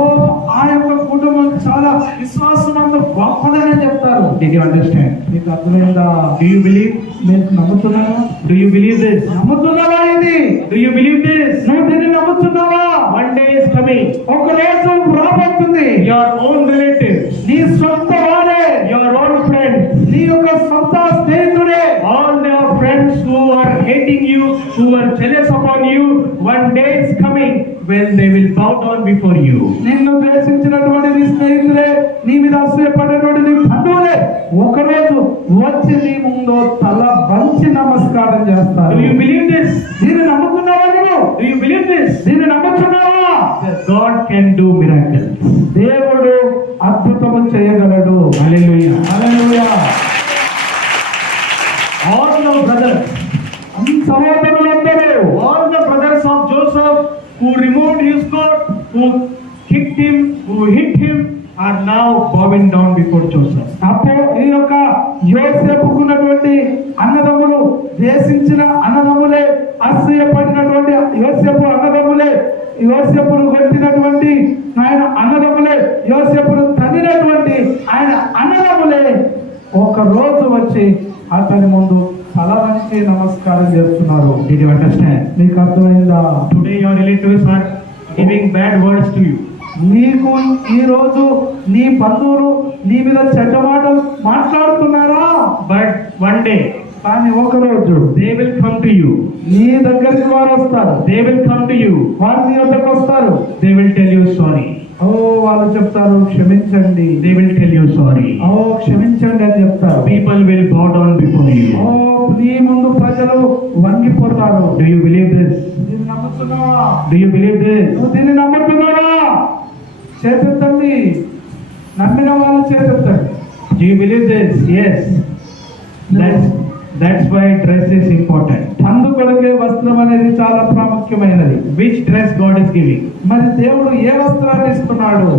ఆ యొక్క కుటుంబం చాలా విశ్వాసమంత గొప్పదని చెప్తారు. Did you understand? నీకు అర్థమైందా? Do you believe? నేను నమ్ముతున్నావా? Do you believe this? నమ్ముతున్నావా ఇది? Do you believe this? నువ్వు దీన్ని నమ్ముతున్నావా? One day is coming. ఒక రోజు రాబోతుంది. Your own relatives, నీ సొంత వాడే, your own friends, నీ యొక్క సొంత స్నేహితుడే, all their friends who are hating you, who are jealous upon you, one day is coming when they will bow down before you. నిన్ను ద్వేషించినటువంటి నీ స్నేహితులే, నీ మీద అసూయపడినటువంటి నీ బంధువులే ఒకరోజు వచ్చి నీ ముందు తల వంచి నమస్కారం చేస్తారు. Do you believe this? దీన్ని నమ్ముతున్నావా నువ్వు? Do you believe this? దీన్ని నమ్ముతున్నావా? That God can do miracles. దేవుడు అద్భుతము చేయగలడు. Hallelujah. Hallelujah. All the brothers, సహోదరులందరూ, all the brothers of Joseph who removed his coat, who kicked him, who hit him, are now bowing down before Joseph. అప్పుడు ఈ యొక్క యోసేపుకున్నటువంటి అన్నదమ్ములు, దేశించిన అన్నదమ్ములే, అసూయపడినటువంటి యోసేపు అన్నదమ్ములే, యోసేపును కొట్టినటువంటి ఆయన అన్నదమ్ములే, యోసేపును తన్నినటువంటి ఆయన అన్నదమ్ములే ఒక రోజు వచ్చి అతని ముందు తల వంచి నమస్కారం చేస్తున్నారు. Did you understand? మీకు అర్థమైందా? Today your relatives are giving bad words to you. నీకు ఈ రోజు నీ బంధువులు నీ మీద చెడ్డ మాటలు మాట్లాడుతున్నారా? But one day కానీ ఒక రోజు they will come to you. నీ దగ్గరికి వారు వస్తారు. They will come to you. వారు నీ వద్దకు వస్తారు. They will tell you sorry. ఓ వాళ్ళు చెప్తారు క్షమించండి. They will tell you sorry. ఓ క్షమించండి అని చెప్తారు. People will bow down before you. ఓ నీ ముందు ప్రజలు వంగిపోతారు. Do you believe this? దీన్ని నమ్ముతున్నావా? Do you believe this? నువ్వు దీన్ని నమ్ముతున్నావా? చేతెత్తండి. నమ్మిన వాళ్ళు చేతెత్తండి. Do you believe this? Yes. That's why dress is important. అందుకొరకే వస్త్రం అనేది చాలా ప్రాముఖ్యమైనది. Which dress God is giving? మరి దేవుడు ఏ వస్త్రాన్ని ఇస్తున్నాడు?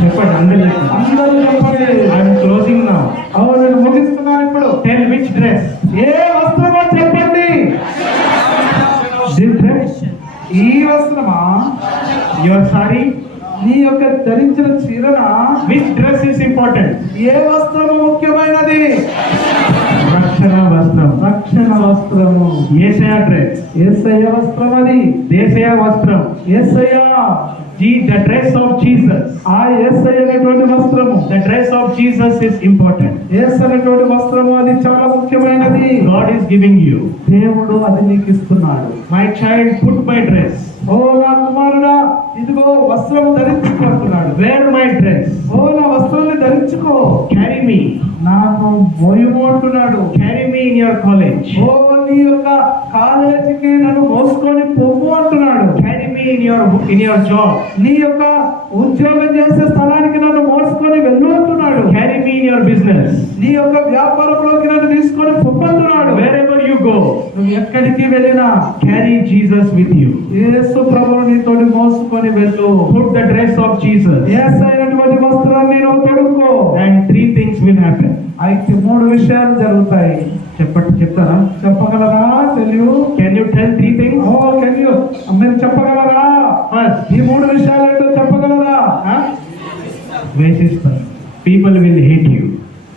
చెప్పండి అందరూ చెప్పండి. అందరూ చెప్పండి. I am closing now. అవును నేను ముగిస్తున్నాను ఇప్పుడు. Tell which dress? ఏ వస్త్రమో చెప్పండి. This dress? ఈ వస్త్రమా? Your sari? నీ యొక్క ధరించిన చీరనా? Which dress is important? ఏ వస్త్రము ముఖ్యమైనది? రక్షణ వస్త్రం. రక్షణ రక్షణ వస్త్రము. Yesaya dress. యేసయ్య వస్త్రం అది. Desaya vastram. Yesayya The dress of Jesus. ఆ యేసయ్య అనేటువంటి వస్త్రము. The dress of Jesus is important. యేసు అనేటువంటి వస్త్రము అది చాలా ముఖ్యమైనది. God is giving you. దేవుడు అది నీకు ఇస్తున్నాడు. My child, put my dress. ఓ నా కుమారుడా, ఇదిగో వస్త్రము ధరించుకుంటున్నాడు. Wear my dress. ఓ నా వస్త్రాన్ని ధరించుకో. Carry me. నాకు మోయము అంటున్నాడు. Carry me in your college. ఓ నీ యొక్క కాలేజీకి నన్ను మోసుకొని పోవు అంటున్నాడు. Carry me in your job. నీ యొక్క ఉద్యోగం చేసే స్థలానికి నన్ను మోసుకొని వెళ్ళు అంటున్నాడు. Carry me in your business. నీ యొక్క వ్యాపారంలోకి నన్ను తీసుకొని పొమ్మంటున్నాడు. Wherever you go, నువ్వు ఎక్కడికి వెళ్ళినా carry Jesus with you. యేసు ప్రభువు నీతోటి మోసుకొని వెళ్ళు. Put the dress of Jesus. యేసు అయినటువంటి వస్త్రాన్ని నువ్వు తొడుక్కో. And three things will happen. అయితే 3 విషయాలు జరుగుతాయి. చెప్తారా? చెప్పగలరా? తెలియదు. Can you tell three things? Oh can you మీరు చెప్పగలరా? First, ఈ 3 విషయాలు ఏంటో చెప్పగలరా? ద్వేషిస్తారు. People will hate you.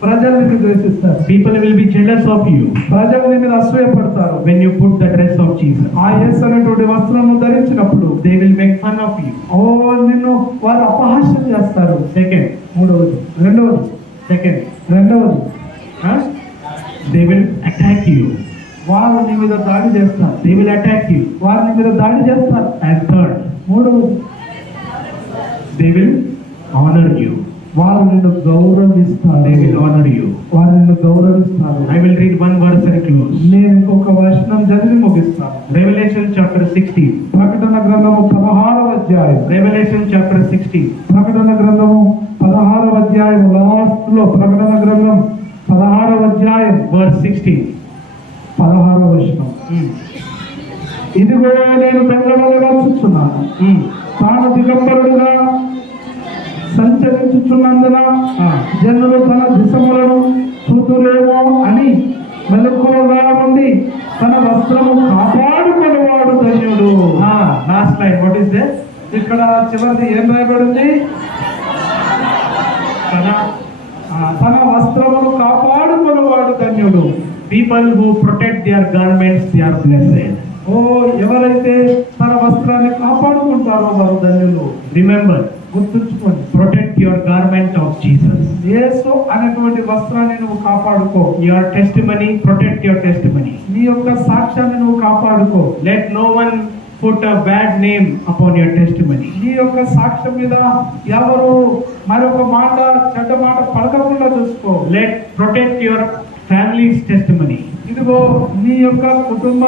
ప్రజలు నిన్ను ద్వేషిస్తారు. People will be jealous of you ప్రజలు నీ మీద అసూయపడతారు. when you put the dress of Jesus. ఆ యేసు అనేటువంటి వస్త్రము ధరించినప్పుడు They will make fun of you. ఓ నిన్ను వారు అపహాస్యం చేస్తారు. Second, రెండవది huh? They will attack you. వారు నీ మీద దాడి చేస్తారు. They will attack you. వారు నీ మీద దాడి చేస్తారు. And third, మూడవది they will honor you. వారు నిన్ను గౌరవిస్తారు. They will honor you. వారు నిన్ను గౌరవిస్తారు. I will read one verse and close. నేను ఇంకొక వచనం చదివి ముగిస్తాను. Revelation chapter 16. ప్రకటన గ్రంథము 16వ అధ్యాయం. Revelation chapter 16. ప్రకటన గ్రంథము 16వ అధ్యాయం లాస్ట్ లో ప్రకటన గ్రంథం 16వ అధ్యాయం Verse 16. 16వ వచనం. ఇదిగో నేను బెంగళూరుగా చూస్తున్నాను. తాను దిగంబరుడుగా సంచరించుచున్నందున జనులు తన దిశములను చూతురేమో అని మెలకువగా ఉండి తన వస్త్రము కాపాడుకునేవాడు ధన్యుడు. Last line, what is there? ఇక్కడ చివరిది ఏం రాయబడింది? తన వస్త్రమును కాపాడుకునేవాడు ధన్యుడు. People who protect their garments, they are blessed. ఓ ఎవరైతే తన వస్త్రాన్ని కాపాడుకుంటారో వారు ధన్యులు. Remember, గుర్తుంచుకోండి, protect your garment of Jesus. యేసు అనేటువంటి వస్త్రాన్ని నువ్వు కాపాడుకో. Your testimony, protect your testimony. నీ యొక్క సాక్ష్యాన్ని నువ్వు కాపాడుకో. Let no one put a bad name upon your testimony. నీ యొక్క సాక్ష్యం మీద ఎవరు మరొక మాట చెడ్డ మాట పడకుండా చూసుకో. Protect your family's testimony. ఇదిగో నీ యొక్క కుటుంబ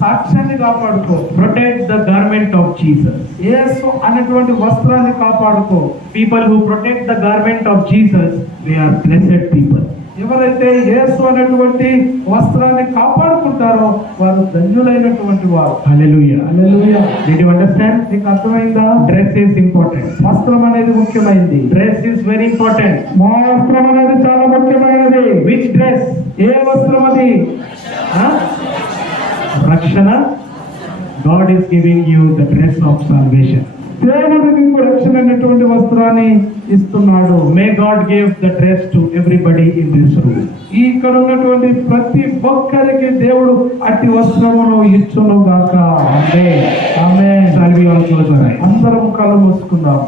సాక్ష్యాన్ని కాపాడుకో. Protect the garment of Jesus. యేసు అనేటువంటి వస్త్రాన్ని కాపాడుకో. People who protect the garment of Jesus, they are blessed people. ఎవరైతే యేసు అనేటువంటి వస్త్రాన్ని కాపాడుకుంటారో వారు ధన్యులైనటువంటి వారు. Hallelujah. Hallelujah. Did you understand? నీకు అర్థమైందా? Dress is important. వస్త్రం అనేది ముఖ్యమైనది. Dress is very important. మా వస్త్రం అనేది చాలా ముఖ్యమైనది. Which dress? ఏ వస్త్రం అది? Rakshana. God is giving you the dress of salvation. దేవుడు నీకు రక్షణ అనేటువంటి వస్త్రాన్ని ఇస్తున్నాడు. May God give the dress to everybody in this room. ఇక్కడ ఉన్నటువంటి ప్రతి ఒక్కరికి దేవుడు అట్టి వస్త్రమును ఇచ్చును గాక. ఆమేన్. Shall we all close our eyes? అందరం కళ్ళు మూసుకుందాం.